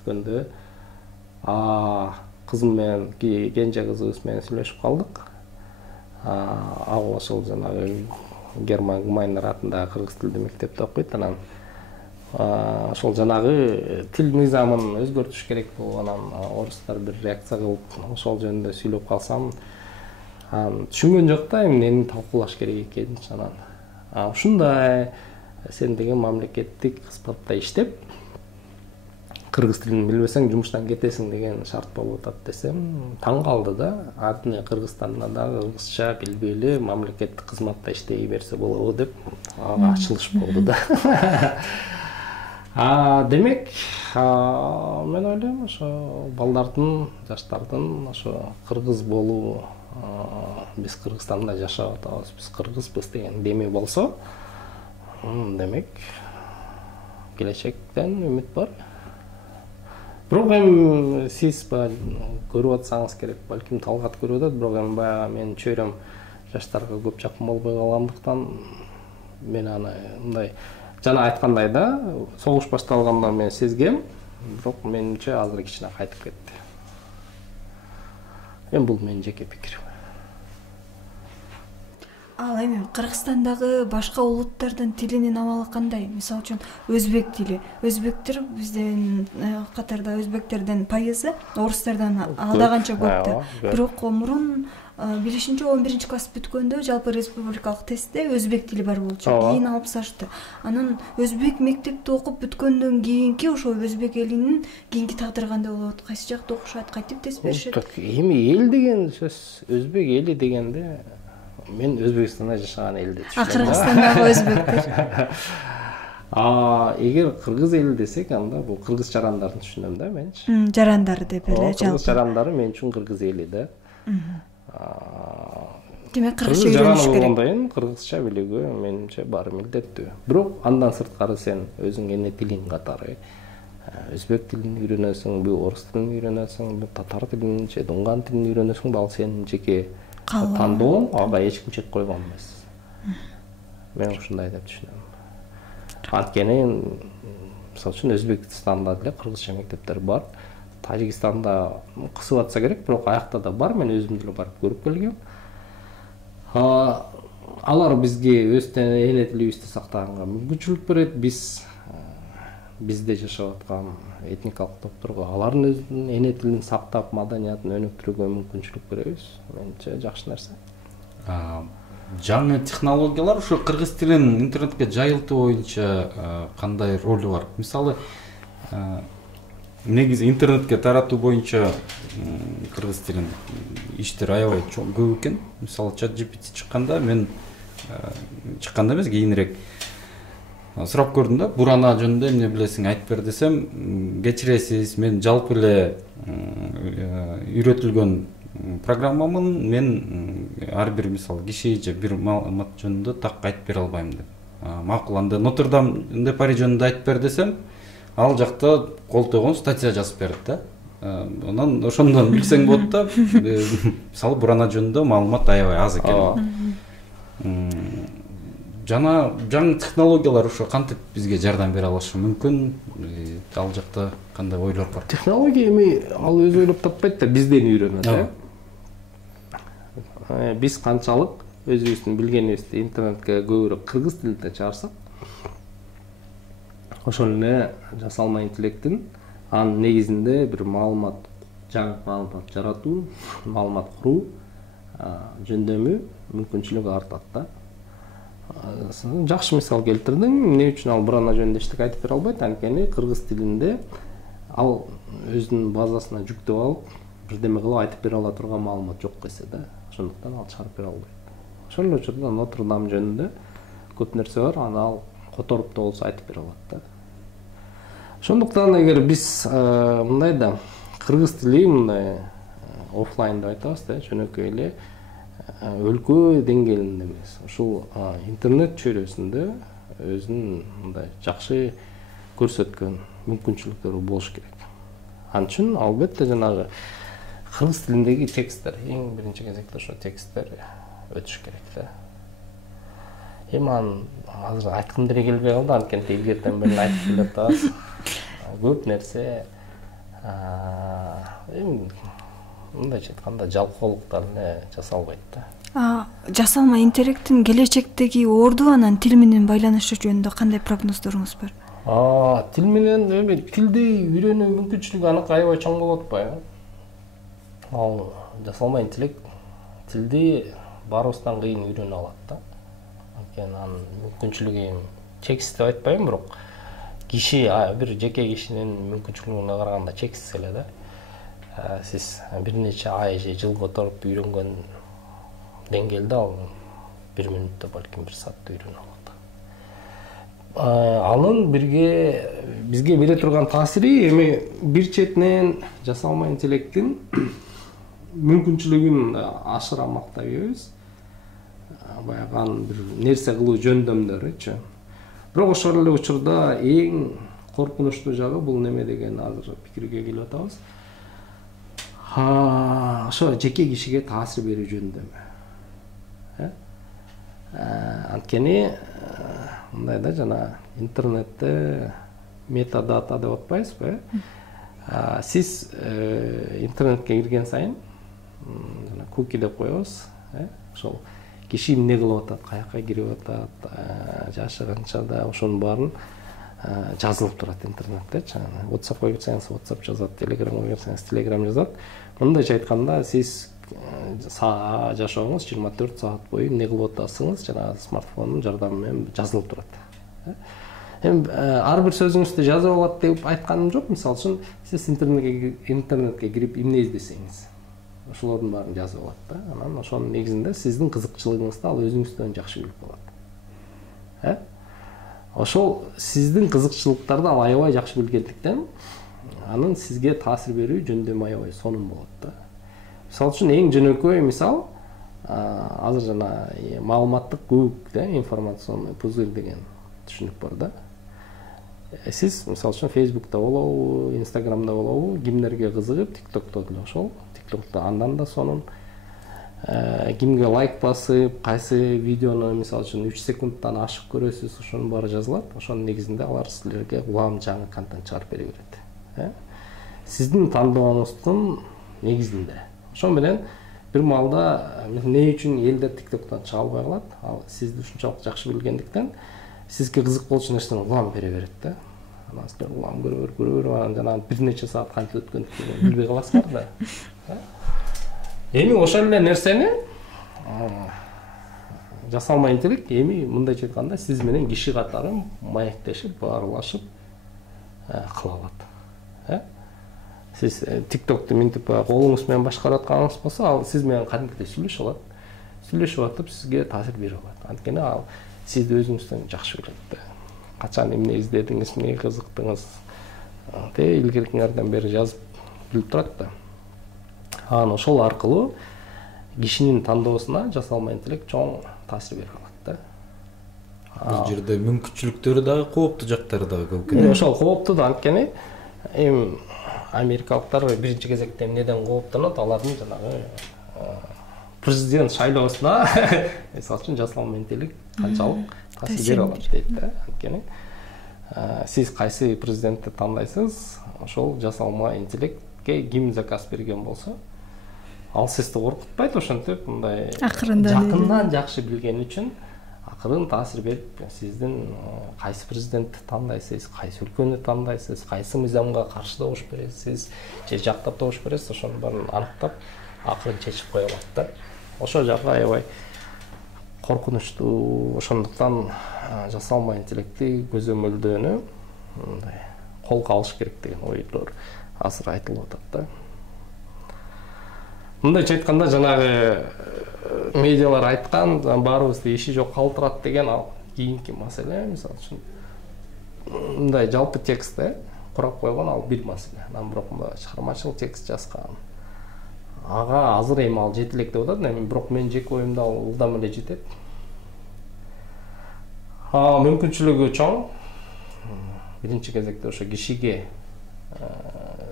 өткөндө кызым менен, кенже кызыбыз менен сүйлөшүп калдык. Ал ошол жанагы Герман Гмайнер атындагы кыргыз тилдүү мектепте окуйт. Анан ошол жанагы тил мыйзамын өзгөртүш керек болуп, анан орустар бир реакция кылып ошол жөнүндө сүйлөп калсам, түшүнгөн жок да, эмнени талкуулаш керек экенин. Анан ушундай сен деген мамлекеттик кызматта иштеп, кыргыз тилин билбесең жумуштан кетесиң деген шарт болуп атат десем, таң калды да. Артына Кыргызстанда да кыргызча билбей эле мамлекеттик кызматта иштей берсе болобу деп ачылыш болду да. Демек, мен ойлойм, ошо балдардын, жаштардын ошо кыргыз болуу, биз Кыргызстанда жашап атабыз, биз кыргызбыз деген деми болсо, демек келечектен үмүт бар. Бирок эми сиз көрүп атсаңыз керек, балким Талгат көрүп атат, бирок эми баягы менин чөйрөм жаштарга көп жакын болбой калгандыктан мен аны мындай жана айткандай да, согуш башталганда мен сезгем, бирок менимче азыр кичине кайтып кетти. Эми бул менин жеке пикирим. Ал эми Кыргызстандагы башка улуттардын тилинин абалы кандай? Мисалы үчүн өзбек тили. Өзбектер бизден катарда өзбектердин пайызы орустардан алда канча көп да. Бирок мурун билишимче 11-класс бүткөндө жалпы республикалык тестте өзбек тили бар болчу. Кийин алып ташты. Анан өзбек мектепти окуп бүткөндөн кийинки ошо өзбек элинин кийинки тагдыры кандай болот? Кайсы жакта окушат, кайтип тест беришет? Эми эл деген сөз, өзбек эли дегенде мен Өзбекстанда жашаган элди түшүнөм. Кыргызстандагы өзбектер. Эгер кыргыз эли десек, анда бул кыргыз жарандарын түшүнөм да менчи. Жарандар деп эле жалпы. Кыргыз жарандары мен үчүн кыргыз эли да. Демек кыргызча үйрөнүш керек. Болгондон кыргызча билүүгө менимче баары милдеттүү. Бирок андан сырткары сен өзүң эне тилиң катары өзбек тилин үйрөнөсүң, орус тилин үйрөнөсүң, татар тилин, дунган тилин үйрөнөсүң, ал сенин жеке тандооң, ага эч ким чек койгон эмес. Мен ушундай деп түшүнөм. Анткени мисалы үчүн Өзбекстанда деле кыргызча мектептер бар. Тажикстанда кысып атса керек, бирок аякта да бар. Мен өзүм деле барып көрүп келгем. Алар бизге өз эне тилибизди сактаганга мүмкүнчүлүк берет. Бизде жашап аткан этникалык топторго алардын өзүнүн эне тилин сактап, маданиятын өнүктүрүүгө мүмкүнчүлүк беребиз. Менимче жакшы нерсе. Жаңы технологиялар ушу кыргыз тилин интернетке жайылтуу боюнча кандай ролу бар? Мисалы, негизи интернетке таратуу боюнча кыргыз тилин иштер аябай көп экен. Мисалы, ChatGPT чыкканда мен эмес, кийинирээк сурап көрдүм да, бурана жөнүндө эмне билесиң, айтып бер десем, кечиресиз, мен жалпы эле үйрөтүлгөн программамын, мен ар бир мисалы киши же бир маалымат жөнүндө так айтып бере албайм деп. Макул, анда Нотр-Дам де Пари жөнүндө айтып бер десем, ал жакта кол тойгон статья жазып берет да. Анан ошондон билсең болот да, мисалы бурана жөнүндө маалымат аябай аз экен. Жана жаңы технологиялар ошо кантип бизге жардам бере алышы мүмкүн? Ал жакта кандай ойлор бар? Технология эми ал өзү ойлоп таппайт да, бизден үйрөнөт. Биз канчалык өзүбүздүн билгенибизди интернетке көбүрөөк кыргыз тилинде чыгарсак, ошол эле жасалма интеллекттин анын негизинде бир маалымат, жаңы маалымат жаратуу, маалымат куруу жөндөмү мүмкүнчүлүгү артат да. Жакшы мисал келтирдиң. Эмне үчүн ал бурана жөнүндө эчтеке айтып бере албайт? Анткени кыргыз тилинде ал өзүнүн базасына жүктөп алып, бирдеме кылып айтып бере ала турган маалымат жок эсе да. Ошондуктан ал чыгарып бере албайт. Ошол учурда Нотр-Дам жөнүндө көп нерсе бар, аны ал которуп да болсо айтып бере алат да. Ошондуктан эгер биз мындай да кыргыз тили мындай офлайн деп айтабыз да, жөнөкөй эле өлкө деңгээлинде эмес, ушул интернет чөйрөсүндө өзүнүн мындай жакшы көрсөткөн мүмкүнчүлүктөрү болуш керек. Ал үчүн албетте жанагы кыргыз тилиндеги тексттер, эң биринчи кезекте ошо тексттер өтүш керек да. Эми аны азыр айткым деле келбей калды, анткени илгертен бери айтып келе атабыз. Көп нерсе эми мындайча айтканда жалкоолуктар эле жасалбайт да. Жасалма интеллекттин келечектеги орду анан тил менен байланышы жөнүндө кандай прогноздоруңуз бар? Тил менен эми тилди үйрөнүү мүмкүнчүлүгү анык аябай чоң болуп атпайбы? Ал жасалма интеллект тилди баарыбыздан кыйын үйрөнө алат да. Анткени анын мүмкүнчүлүгү чексиз деп айтпайм, бирок киши бир жеке кишинин мүмкүнчүлүгүнө караганда чексиз эле да. Сиз бир нече ай же жыл которуп үйрөнгөн деңгээлде ал 1 мүнөттө, балким 1 саатта үйрөнө алат. Анын бизге бере турган таасири эми бир четинен жасалма интеллекттин мүмкүнчүлүгүн ашыра мактабайбыз. Баягы анын бир нерсе кылуу жөндөмдөрүчү. Бирок ошол эле учурда эң коркунучтуу жагы бул неме деген азыр пикирге келип атабыз. Ошо жеке кишиге таасир берүү жөндөмү. Анткени мындай да, жана интернетте метадата деп атпайбызбы? Сиз интернетке кирген сайын жана куки деп коебуз, ошол киши эмне кылып атат, каяка кирип атат, жашыганча да ошонун баарын жазылып турат интернетте. WhatsApp'ка кирсеңиз WhatsApp жазат, Telegram'га кирсеңиз Telegram жазат. Мындайча айтканда, сиз жашооңуз 24 саат бою эмне кылып атасыңыз, жана смартфондун жардамы менен жазылып турат. Эми ар бир сөзүңүздү жазып алат деп айтканым жок. Мисалы үчүн, сиз интернетке кирип эмне издесеңиз, ошолордун баарын жазып алат да. Анан ошонун негизинде сиздин кызыкчылыгыңызды ал өзүңүздөн жакшы билип калат. Ошол сиздин кызыкчылыктарды ал аябай жакшы билгендиктен, анын сизге таасир берүү жөндөмү аябай сонун болот да. Мисалы үчүн эң жөнөкөй мисал, азыр жана маалыматтык көбүк да, информационный пузырь деген түшүнүк бар да. Сиз мисалы үчүн Facebook'та болобу, Instagram'да болобу, кимдерге кызыгып, TikTok'та деле ошол, TikTok'та андан да сонун кимге лайк басып, кайсы видеону мисалы үчүн 3 секундтан ашык көрөсүз, ошонун баары жазылат. Ошонун негизинде алар силерге улам жаңы контент чыгарып бере берет. Сиздин тандооңуздун негизинде. Ошон менен бир маалда эмне үчүн элдер TikTok'тан чыга албай калат? Ал сизди ушунчалык жакшы билгендиктен, сизге кызык болчу нерсени улам бере берет да. Анан силер улам көрө, анан жана бир нече саат кантип өткөндүгүн билбей каласыңар да. Эми ошол эле нерсени жасалма интеллект эми мындайча айтканда сиз менен киши катары маектешип, баарлашып кыла алат. Сиз TikTok'ту минтип колуңуз менен башкарып атканыңыз болсо, ал сиз менен кадимкидей сүйлөшүп алат. Сүйлөшүп атып сизге таасир бере алат. Анткени ал сизди өзүңүздөн жакшы билет да. Качан эмне издедиңиз, эмнеге кызыктыңыз, илгеркиңерден бери жазып билип турат да. Анан ошол аркылуу кишинин тандоосуна жасалма интеллект чоң таасир бере алат да. Бул жерде мүмкүнчүлүктөрү дагы, кооптуу жактары дагы көп экен. Ошол кооптуу да, анткени эми америкалыктар биринчи кезекте эмнеден кооптонот? Алардын жанагы президент шайлоосуна мисалы үчүн жасалма интеллект канчалык таасир бере алат дейт да. Анткени сиз кайсы президентти тандайсыз, ошол жасалма интеллектке ким заказ берген болсо, ал сизди коркутпайт, ошентип мындай жакындан жакшы билгени үчүн акырын таасир берип, сиздин кайсы президентти тандайсыз, кайсы өлкөнү тандайсыз, кайсы мыйзамга каршы добуш бересиз, же жактап добуш бересиз, ошонун баарын аныктап акырын чечип кое алат да. Ошол жагы аябай коркунучтуу. Ошондуктан жасалма интеллекти көзөмөлдөөнү мындай колго алыш керек деген ойлор азыр айтылып атат да. Мындайча айтканда жанагы медиалар айткан баарыбызды иши жок калтырат деген ал кийинки маселе. Мисалы үчүн мындай жалпы текстте курап койгон ал бир маселе. Анан бирок мындай чыгармачыл текст жазган. Ага азыр эми ал жете элек деп атат, эми бирок менин жеке оюмда ал ылдам эле жетет. Мүмкүнчүлүгү чоң. Биринчи кезекте ошо кишиге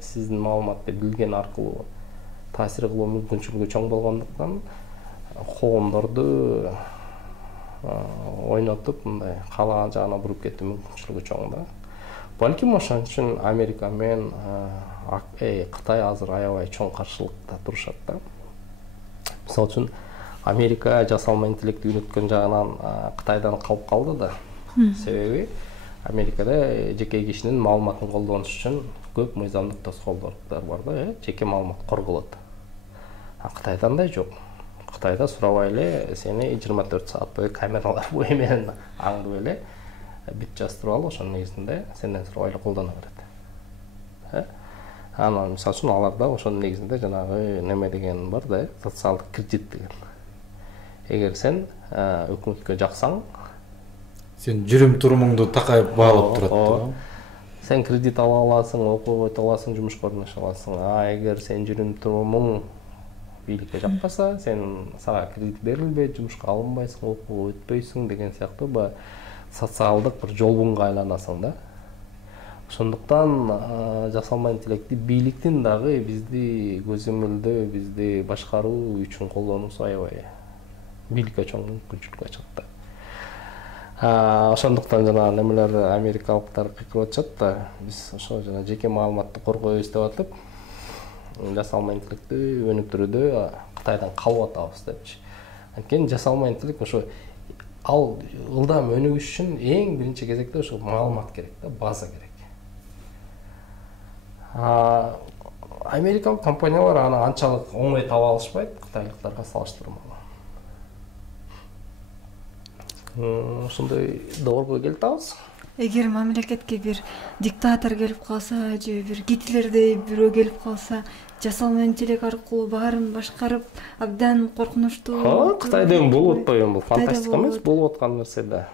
сиздин маалыматты билген аркылуу таасир кылуу мүмкүнчүлүгү чоң болгондуктан коомдорду ойнотуп мындай каалаган жагына буруп кетүү мүмкүнчүлүгү чоң да. Балким ошон үчүн Америка менен Кытай азыр аябай чоң каршылыкта турушат да. Мисалы үчүн Америка жасалма интеллекти үйрөткөн жагынан Кытайдан калып калды да. Себеби Америкада жеке кишинин маалыматын колдонуш үчүн көп мыйзамдык тоскоолдор бар да, жеке маалымат корголот. Кытайда андай жок. Кытайда сурабай эле сени 24 саат бою камералар бою менен аңдып эле бит жаздырып алып, ошонун негизинде сенден сурабай эле колдоно берет. Анан мисалы үчүн аларда ошонун негизинде жанагы неме деген бар да, социалдык кредит деген. Эгер сен өкмөткө жаксаң, сен жүрүм турумуңду такайып баалап турат. Сен кредит ала аласың, окууга өтө аласың, жумушка орношо аласың. Эгер сен жүрүм турумуң бийликке жакпаса, сен сага кредит берилбейт, жумушка алынбайсың, окууга өтпөйсүң деген сыяктуу социалдык бир жолбунга айланасың да. Ошондуктан жасалма интеллекти бийликтин дагы бизди көзөмөлдөө, бизди башкаруу үчүн колдонуусу аябай бийликке чоң мүмкүнчүлүк ачат да. Ошондуктан жана немелер америкалыктар кыйкырып атышат да, биз ошо жана жеке маалыматты коргойбуз деп атып, жасалма интеллекти өнүктүрүүдө Кытайдан калып атабыз депчи. Анткени жасалма интеллект ошо ал ылдам өнүгүш үчүн эң биринчи кезекте ошо маалымат керек да, база керек. Америкалык компаниялар аны анчалык оңой таба алышпайт кытайлыктарга салыштырмалуу. Ошондой доорго келип атабыз. Эгер мамлекетке бир диктатор келип калса же бир Гитлердей бирөө келип калса, жасалма интеллект аркылуу баарын башкарып, абдан коркунучтуу. Кытайда эми болуп атпайбы, бул фантастика эмес, болуп аткан нерсе да.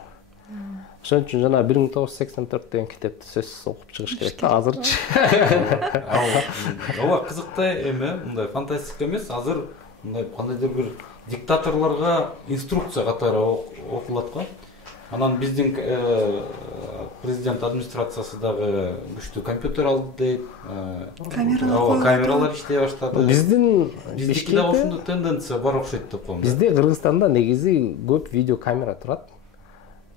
Ошон үчүн жана 1984 деген китепти сөзсүз окуп чыгыш керек да, азырчы. Ооба кызыктай эме, мындай фантастика эмес, азыр мындай кандайдыр бир диктаторлорго инструкция катары окулат го. Анан биздин президент администрациясы дагы күчтүү компьютер алды дейт. Камералар иштей баштады. Биздики дагы ушундай тенденция бар окшойт деп коем. Бизде Кыргызстанда негизи көп видео камера турат.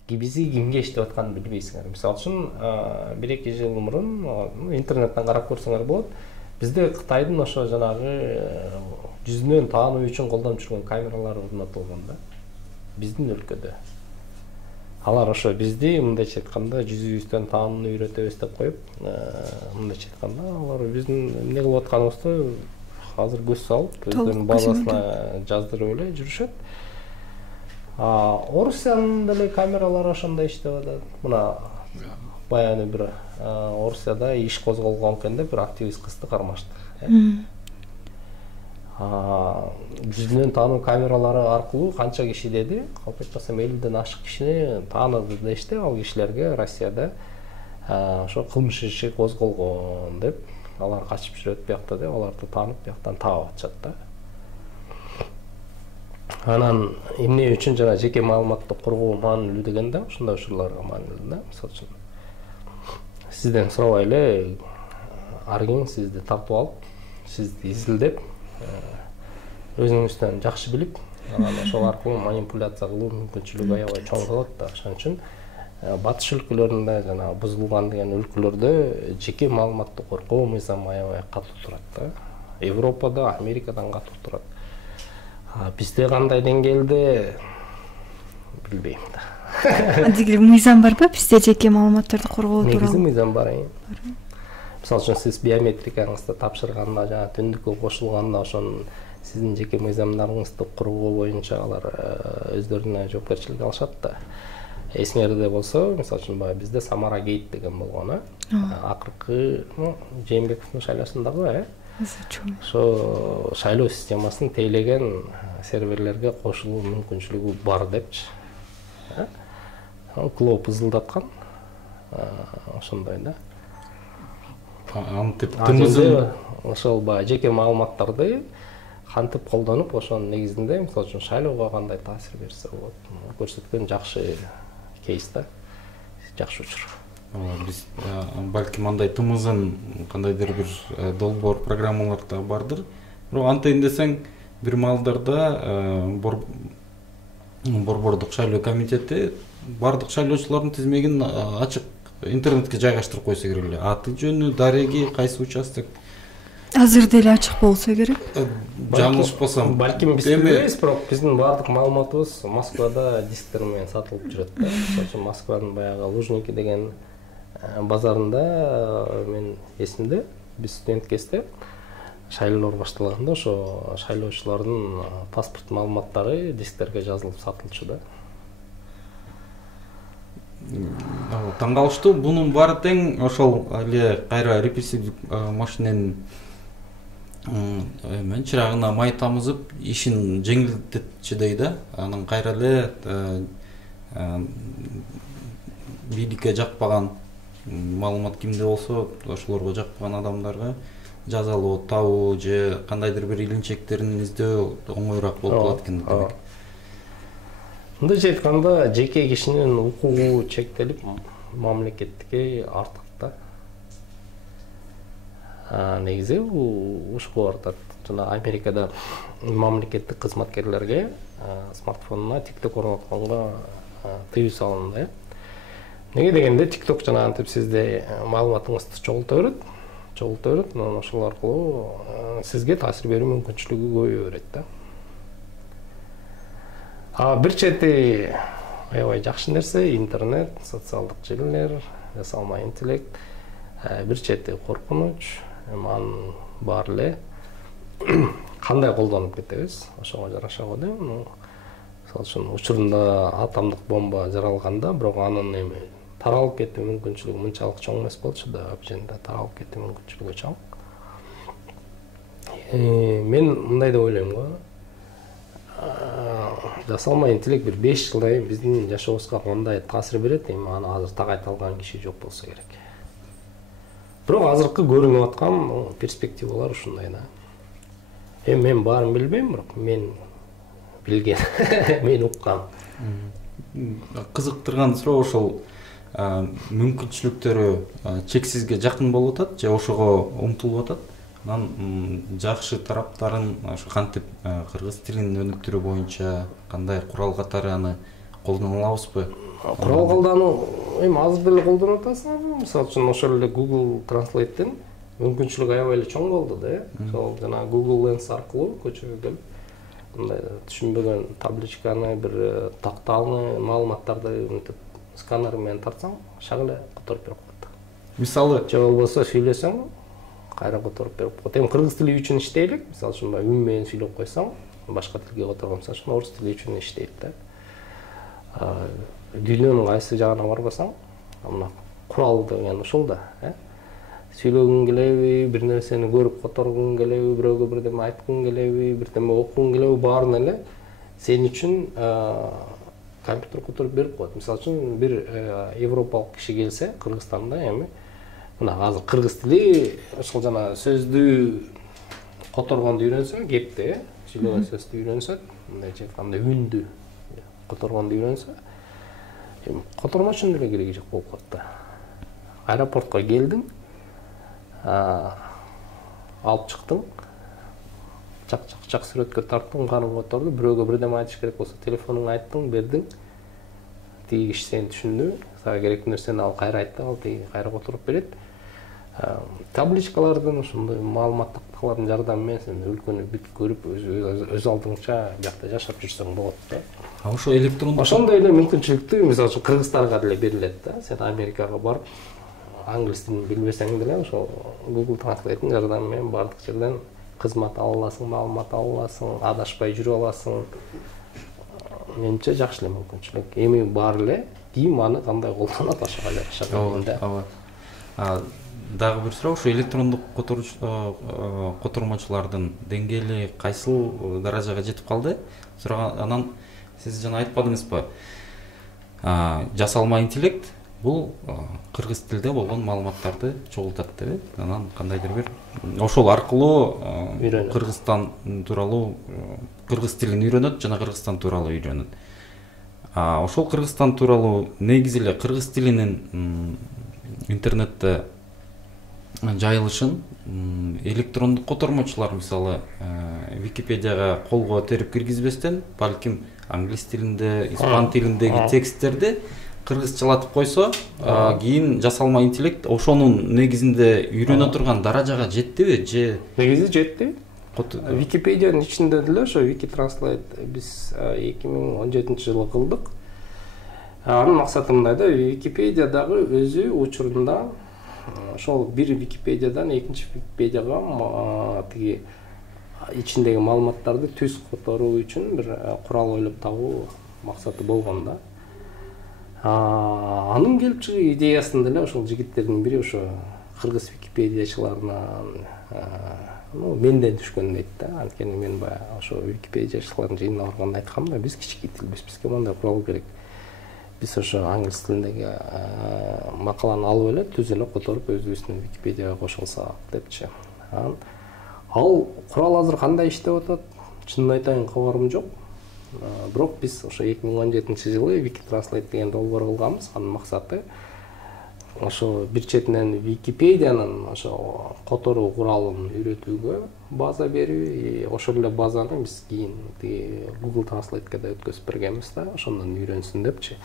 Бизи кимге иштеп атканын билбейсиңер. Мисалы үчүн 1-2 жыл мурун интернеттен карап көрсөңөр болот. Бизде Кытайдын ошо жанагы жүзүнөн таануу үчүн колдонуп жүргөн камералар орнотулган да. Биздин өлкөдө. Алар ошо бизди мындайча айтканда жүзүбүздөн таанууну үйрөтөбүз деп коюп, мындайча айтканда алар биздин эмне кылып атканыбызды азыр көз салып, өздөрүнүн базасына жаздырып эле жүрүшөт. Орусиянын деле камералары ошондой иштеп атат. Мына баягы бир Орусияда иш козголгон экен деп бир активист кызды кармашты. Жүзүнөн таануу камералары аркылуу канча киши деди, калп айтпасам 50ден ашык кишини тааныды дешти. Ал кишилерге Россияда ошо кылмыш иши козголгон деп, алар качып жүрөт биякта деп, аларды таанып бияктан таап атышат да. Анан эмне үчүн жана жеке маалыматты коргоо маанилүү дегенде, ушундай учурларга маанилүү да. Мисалы үчүн сизден сурабай эле ар ким сизди тартып алып, сизди изилдеп, өзүңүздөн жакшы билип, анан ошол аркылуу манипуляция кылуу мүмкүнчүлүгү аябай чоң болот да. Ошон үчүн батыш өлкөлөрүндө жана бузулган деген өлкөлөрдө жеке маалыматты коргоо мыйзамы аябай катуу турат да. Европада, Америкадан катуу турат. Бизде кандай деңгээлде билбейм да. Андегиле мыйзам барбы бизде жеке маалыматтарды коргоо тууралуу? Негизи мыйзам бар. Мисалы үчүн сиз биометрикаңызды тапшырганда, жана түндүккө кошулганда ошонун сиздин жеке мыйзамдарыңызды куруу боюнча алар өздөрүнө жоопкерчилик алышат да. Эсиңерде болсо, мисалы үчүн баягы бизде Самара Гейт деген болгон, акыркы Жээнбековдун шайлоосундагы, ошо шайлоо системасын тейлеген серверлерге кошулуу мүмкүнчүлүгү бар депчи. Клоп ызылдаткан, ошондой да. Антип тымызын ошол баягы жеке маалыматтарды кантип колдонуп, ошонун негизинде, мисалы үчүн шайлоого кандай таасир берсе болот, көрсөткөн жакшы кейс да, жакшы учур. Биз балким андай тымызын кандайдыр бир долбоор программаларда бардыр. Бирок антейин десең, бир маалдарда борбордук шайлоо комитети бардык шайлоочулардын тизмегин ачык интернетке жайгаштырып койсо керек эле. Аты жөнү, дареги, кайсы участок. Азыр деле ачык болсо керек. Жаңылышпасам, балким биз билебиз, бирок биздин баардык маалыматыбыз Москвада дисктер менен сатылып жүрөт да. Ошо Москванын баягы Лужники деген базарында мен эсимде, биз студент кезде шайлоолор башталганда ошо шайлоочулардын паспорт маалыматтары дисктерге жазылып сатылчу да. Таң калыштуу, бунун баары тең ошол эле кайра репрессивдик машиненин чырагына май тамызып, ишин жеңилдетчүдөй да. Анан кайра эле бийликке жакпаган маалымат кимде болсо, ошолорго жакпаган адамдарга жазалоо табуу же кандайдыр бир илинчектерин издөө оңоюраак болуп калат экен да. Мындайча айтканда, жеке кишинин укугу чектелип, мамлекеттикке артык да. Негизи ушуга артат. Жана Америкада мамлекеттик кызматкерлерге смартфонуна TikTok орнотконго тыюу салынды. Неге дегенде TikTok жана антип сизде маалыматыңызды чогулта берет, анан ошол аркылуу сизге таасир берүү мүмкүнчүлүгү көбөйө берет да. Бир чети аябай жакшы нерсе интернет, социалдык желилер, жасалма интеллект, бир чети коркунуч, анын баары эле кандай колдонуп кетебиз, ошого жараша го дейм. Мисалы үчүн учурунда атомдук бомба жаралганда, бирок анын таралып кетүү мүмкүнчүлүгү мынчалык чоң эмес болчу да, абженде таралып кетүү мүмкүнчүлүгү чоң. Мен мындай деп ойлойм го. Жасалма интеллект бир 5 жылдан кийин биздин жашообузга кандай таасир берет, аны азыр так айта алган киши жок болсо керек. Бирок азыркы көрүнүп аткан перспективалар ушундай да. Мен баарын билбейм, бирок мен билген, мен уккан. Кызыктырган суроо ошол мүмкүнчүлүктөрү чексизге жакын болуп атат же ошого умтулуп атат? Анан жакшы тараптарын ошо кантип кыргыз тилин өнүктүрүү боюнча кандай курал катары аны колдоно алабызбы? Курал колдонуу азыр деле колдонуп атасың. Мисалы үчүн ошол эле Google Translate'тен мүмкүнчүлүк аябай эле чоң болду да. Ошол жана Google Lens аркылуу көчөгө келип мындай түшүнбөгөн табличканы, бир такталны, маалыматтарды сканер менен тартсаң, шак эле которуп берип коет. Мисалы, же болбосо сүйлөсөң, кайра которуп берип коет. Кыргыз тили үчүн иштейлик. Мисалы үчүн үн менен сүйлөп койсоң, башка тилге которгон, мисалы үчүн орус тили үчүн иштейт да. Дүйнөнүн кайсы жагына барбасаң, мына курал деген ушул да, Сүйлөгүң келеби, бир нерсени көрүп которгуң келеби, бирөөгө бирдеме айткың келеби, бирдеме окугуң келеби, баарын эле сен үчүн компьютер которуп берип коет. Мисалы үчүн бир европалык киши келсе, Кыргызстанда мына азыр кыргыз тили ошол жана сөздү которгонду үйрөнсө, кепти, сүйлөгөн сөздү үйрөнсө, мындайча айтканда үндү которгонду үйрөнсө, котормошун деле кереги жок болуп калат да. Аэропортко келдиң, алып чыктың, чак сүрөткө тарттың, каның которду, бирөөгө бирдеме айтыш керек болсо телефонуңду айттың, бердиң. Тиги киши сени түшүндү, сага керектүү нерсени ал кайра айтты, ал тиги кайра которуп берет. Табличкалардын, ушундай маалымат такталардын жардамы менен сен өлкөнү бүт көрүп, өз алдыңча биякта жашап жүрсөң болот да. Ошо электрондук ошондой эле мүмкүнчүлүктү мисалы үчүн Кыргызстанга деле берилет да. Сен Америкага барып, англис тилин билбесең деле ошо Google Translate'дин жардамы менен бардык жерден кызмат ала аласың, маалымат ала аласың, адашпай жүрө аласың. Менимче жакшы эле мүмкүнчүлүк. Эми баары эле ким аны кандай колдонот ошого жараша дегенде. Дагы бир суроо, ушу электрондук котормочулардын деңгээли кайсыл даражага жетип калды? Анан сиз жана айтпадыңызбы? Жасалма интеллект бул кыргыз тилинде болгон маалыматтарды чогултат деп. Анан кандайдыр бир ошол аркылуу Кыргызстан тууралуу кыргыз тилин үйрөнөт жана Кыргызстан тууралуу үйрөнөт. Ошол Кыргызстан тууралуу негизи эле кыргыз тилинин интернетте жайылышын электрондук котормочулар мисалы Википедияга кол көтөрүп киргизбестен, балким англис тилинде, испан тилиндеги тексттерди кыргызчалатып койсо, кийин жасалма интеллект ошонун негизинде үйрөнө турган даражага жеттиби же? Негизи жетти. Википедиянын ичинде деле ошо Wikitranslate биз 2017-жылы кылдык. Анын максаты мындай да, Википедиядагы өзү учурунда ошол бир Википедиядан экинчи Википедияга тиги ичиндеги маалыматтарды түз которуу үчүн бир курал ойлоп табуу максаты болгон да. Анын келип чыгуу идеясын деле ошол жигиттердин бири ошо кыргыз википедиячыларынан менден түшкөн дейт да. Анткени мен баягы ошо википедиячылардын жыйынына барганда айткам да, биз кичинекей тилбиз, бизге мындай курал керек. Биз ошо англис тилиндеги макаланы алып эле түз эле которуп өзүбүздүн Википедияга кошо алсак депчи. Ал курал азыр кандай иштеп атат? Чынын айтайын, кабарым жок. Бирок биз ошо 2017-жылы Wikitranslate деген долбоор кылганбыз. Анын максаты ошо бир четинен Википедиянын ошо которуу куралын үйрөтүүгө база берүү, ошол эле базаны биз кийин Google Translate'ке да өткөзүп бергенбиз да, ошондон үйрөнсүн депчи.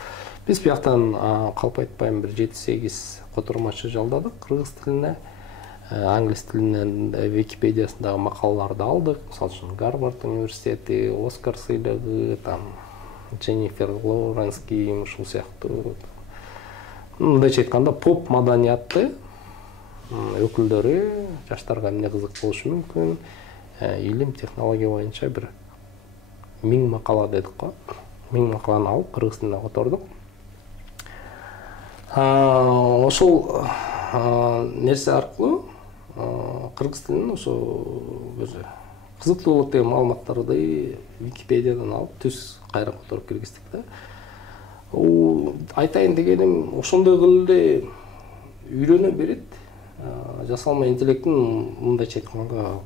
Биз бияктан калп айтпайм бир 7-8 котормочу жалдадык кыргыз тилине. Англис тилинен Википедиясындагы макалаларды алдык. Мисалы үчүн Гарвард университети, Оскар сыйлыгы, там Дженнифер Лоуренс кийим ушул сыяктуу. Мындайча айтканда, поп маданияты өкүлдөрү жаштарга эмне кызык болушу мүмкүн? Илим, технология боюнча бир 1000 макала дедик го. 1000 макаланы алып кыргыз тилине котордук. Ошол нерсе аркылуу кыргыз тилинин ошо өзү кызыктуу болот деген маалыматтарды Википедиядан алып түз кайра которуп киргиздик да. Айтайын дегеним, ошондой кылып эле үйрөнө берет. Жасалма интеллекттин мындайча айтканда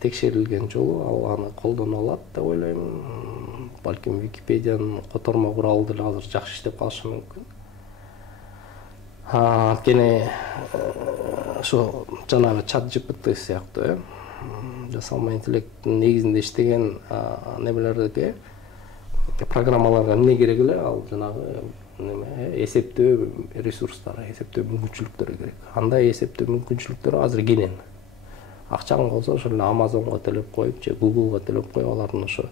текшерилген жолу, ал аны колдоно алат деп ойлойм. Балким Википедиянын котормо куралы деле азыр жакшы иштеп калышы мүмкүн. Анткени ошо жанагы ChatGPT сыяктуу жасалма интеллекттин негизинде иштеген немелерге, программаларга эмне керек эле? Ал жанагы эсептөө ресурстары, эсептөө мүмкүнчүлүктөрү керек. Андай эсептөө мүмкүнчүлүктөрү азыр кенен. Акчаң болсо ошол эле Amazonго төлөп коюп же Google'га төлөп коюп алардын ошо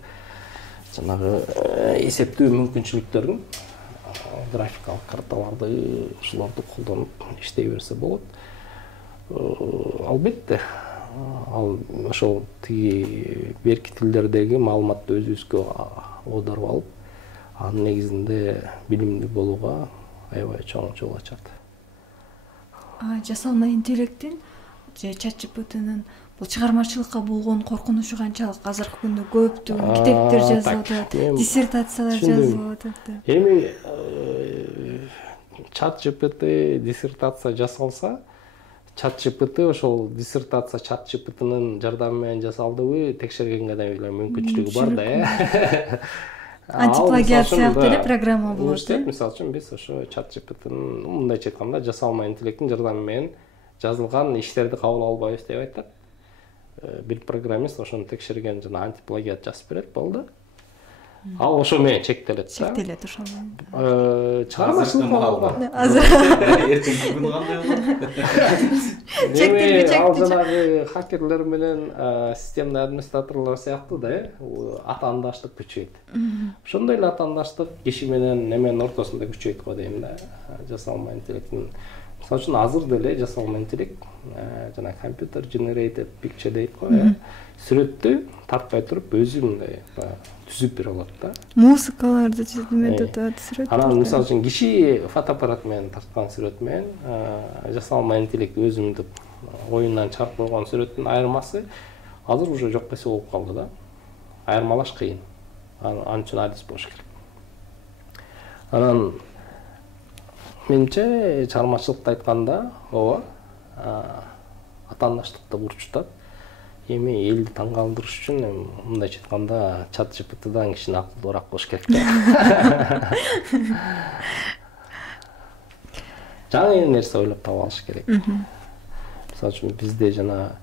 жанагы эсептөө мүмкүнчүлүктөрүн, графикалык карталарды ушуларды колдонуп иштей берсе болот. Албетте, ал ошол тиги берки тилдердеги маалыматты өзүбүзгө оодарып алып, анын негизинде билимдүү болууга аябай чоң жол ачат. Жасалма интеллекттин же ChatGPT'нин бул чыгармачылыкка болгон коркунучу канчалык? Азыркы күндө көптөгөн китептер жазылып атат, диссертациялар жазылып атат. Эми ChatGPT диссертация жасалса, ChatGPT ошол диссертация ChatGPT'нин жардамы менен жасалдыбы текшергенге да мүмкүнчүлүгү бар да. Антиплагиат сыяктуу эле программа болот. Мисалы үчүн биз ошо ChatGPT'нин мындайча айтканда жасалма интеллекттин жардамы менен жазылган иштерди кабыл албайбыз деп айтат. Бир программист ошону текшерген жана антиплагиат жазып берет, болду. ал ошо менен чектелет да. Чектелет ошол менен. Чыгармачылык алган. Азыр эртең бүгүн кандай болот? чектелби Ал жанагы хакерлер менен системный администраторлор сыяктуу да, атаандаштык күчөйт. Ошондой эле атаандаштык киши менен неменин ортосунда күчөйт го дейм да. Жасалма интеллекттин. Мисалы үчүн азыр деле жасалма интеллект жана компьютер generated picture дейт го, сүрөттү тартпай туруп өзү мындай түзүп бере алат да. Музыкаларды неметип атат, сүрөт. Анан мисалы үчүн киши фотоаппарат менен тарткан сүрөт менен жасалма интеллект өзүмдүк оюндан чыгарып койгон сүрөттүн айырмасы азыр уже жок нерсе болуп калды да. Айырмалаш кыйын. Ал үчүн адис болуш керек. Анан менимче чыгармачылыкты айтканда, ооба, атаандаштыкты бурчутат. Эми элди таң калтырыш үчүн мындайча айтканда чат GPT'дан кишини акылдуураак болуш керек да. Жаңы нерсе ойлоп таба алыш керек. Мисалы үчүн бизде жана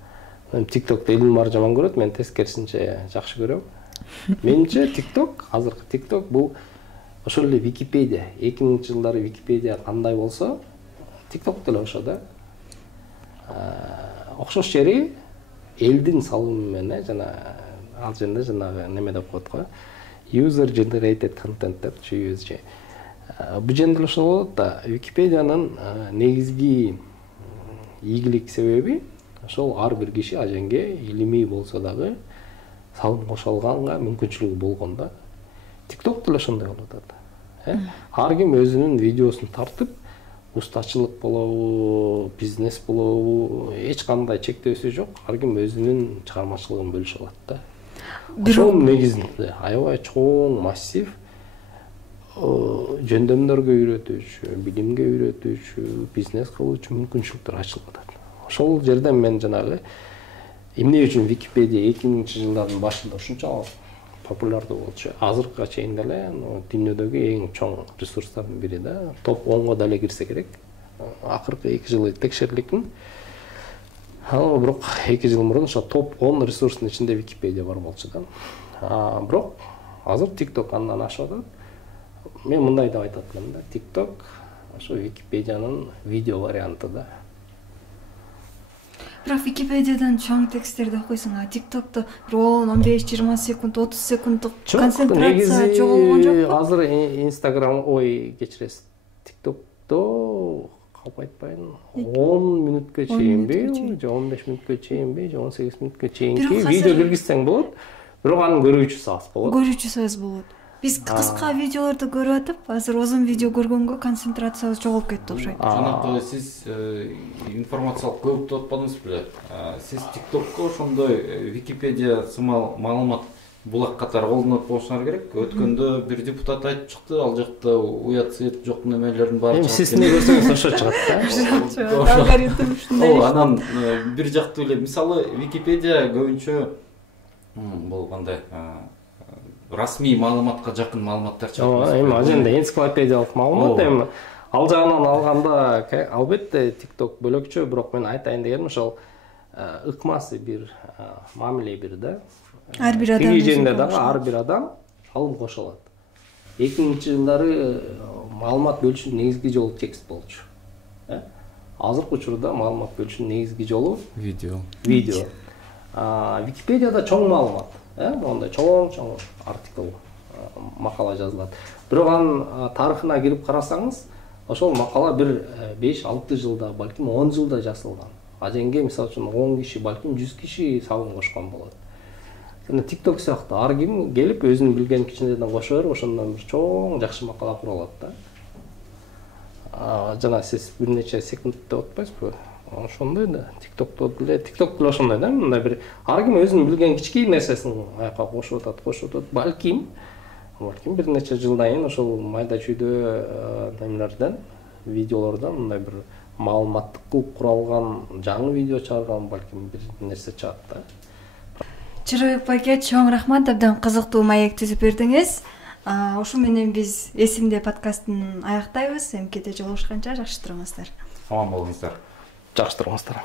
TikTok'та элдин баары жаман көрөт, мен тескерисинче жакшы көрөм. Менимче TikTok, азыркы TikTok бул ошол эле Википедия. 2000-жылдары Википедия кандай болсо, TikTok деле ошо да. Окшош жери элдин салымы менен жана ал жерде жанагы неме деп коет го. User generated content деп UGC. Бул жерде ошо болот да. Википедиянын негизги ийгилик себеби ошол ар бир киши аженге илимий болсо дагы салым кошо алганга мүмкүнчүлүгү болгон да. TikTok деле ошондой болуп атат. Ар ким өзүнүн видеосун тартып, устачылык болобу, бизнес болобу, эч кандай чектөөсү жок. Ар ким өзүнүн чыгармачылыгын бөлүшө алат да. Ошол негизинде аябай чоң массив жөндөмдөргө үйрөтүүчү, билимге үйрөтүүчү, бизнес кылуучу мүмкүнчүлүктөр ачылып атат. Ошол жерден мен жанагы эмне үчүн Википедия 2000-жылдардын башында ушунчалык популярдуу болчу. Азыркыга чейин деле дүйнөдөгү эң чоң ресурстардын бири да. Топ 10го деле кирсе керек. Акыркы 2 жылы текшерилген. Ал бирок 2 жыл мурун ошо топ 10 ресурстун ичинде Википедия бар болчу да. Бирок азыр TikTok андан ашып атат. Мен мындай деп айтат элем да. TikTok ошо Википедиянын видео варианты да. Бирок Википедиядан чоң тексттерди окуйсуң, а TikTok'то 10-15-20 секунд, 30 секунддук концентрация жоголгон жокпу? Азыр Instagram, кечиресиз, TikTok'то калп айтпайын 10 мүнөткө чейинби, же 15 мүнөткө чейинби, же 18 мүнөткө чейинки видео киргизсең болот. Бирок анын көрүүчүсү аз болот. Көрүүчүсү аз болот. Биз кыска видеолорду көрүп атып, азыр узун видео көргөнгө концентрациябыз жоголуп кетти окшойт. Жанагы сиз информациялык көп деп атпадыңыз беле? Сиз TikTok'ко ошондой Википедия сымал маалымат булак катары колдонуп болушуңар керек. Өткөндө бир депутат айтып чыкты, ал жакта уят свет жок немелердин баары чыгып. Сиз эмне көрсөңүз ошо чыгат да. Алгоритм ушундай. Анан бир жактуу эле мисалы Википедия көбүнчө бул кандай расмий маалыматка жакын маалыматтар чыгат. Эми аженде энциклопедиялык маалымат эми ал жагынан алганда албетте TikTok бөлөкчө, бирок мен айтайын дегеним ошол ыкмасы бир, мамиле бир да. Ар бир адам жеринде дагы ар бир адам салым кошо алат. 2000-жылдары маалымат бөлүшүүнүн негизги жолу текст болчу. Азыркы учурда маалымат бөлүшүүнүн негизги жолу видео. Википедияда чоң маалымат, мондай чоң артикл, макала жазылат. Бирок анын тарыхына кирип карасаңыз, ошол макала бир 5-6 жылда, балким 10 жылда жазылган. Аженге мисалы үчүн 10 киши, балким 100 киши салым кошкон болот. Жана TikTok сыяктуу ар ким келип өзүнүн билген кичинеден кошо берип, ошондон бир чоң жакшы макала кура алат да. Жана сиз бир нече секунд деп атпайсызбы? Ошондой да. TikTok деле ошондой да. Мындай бир ар ким өзүнүн билген кички нерсесин аякка кошуп атат. Балким бир нече жылдан кийин ошол майда чүйдө немелерден, видеолордон мындай бир маалыматтык кылып куралган жаңы видео чыгарган балким бир нерсе чыгат да. Чырыбек байке, чоң рахмат, абдан кызыктуу маек түзүп бердиңиз. Ошо менен биз эсимде подкастын аяктайбыз. Эмкеде жолугушканча жакшы туруңуздар. Аман болуңуздар. Жакшы туруңуздар.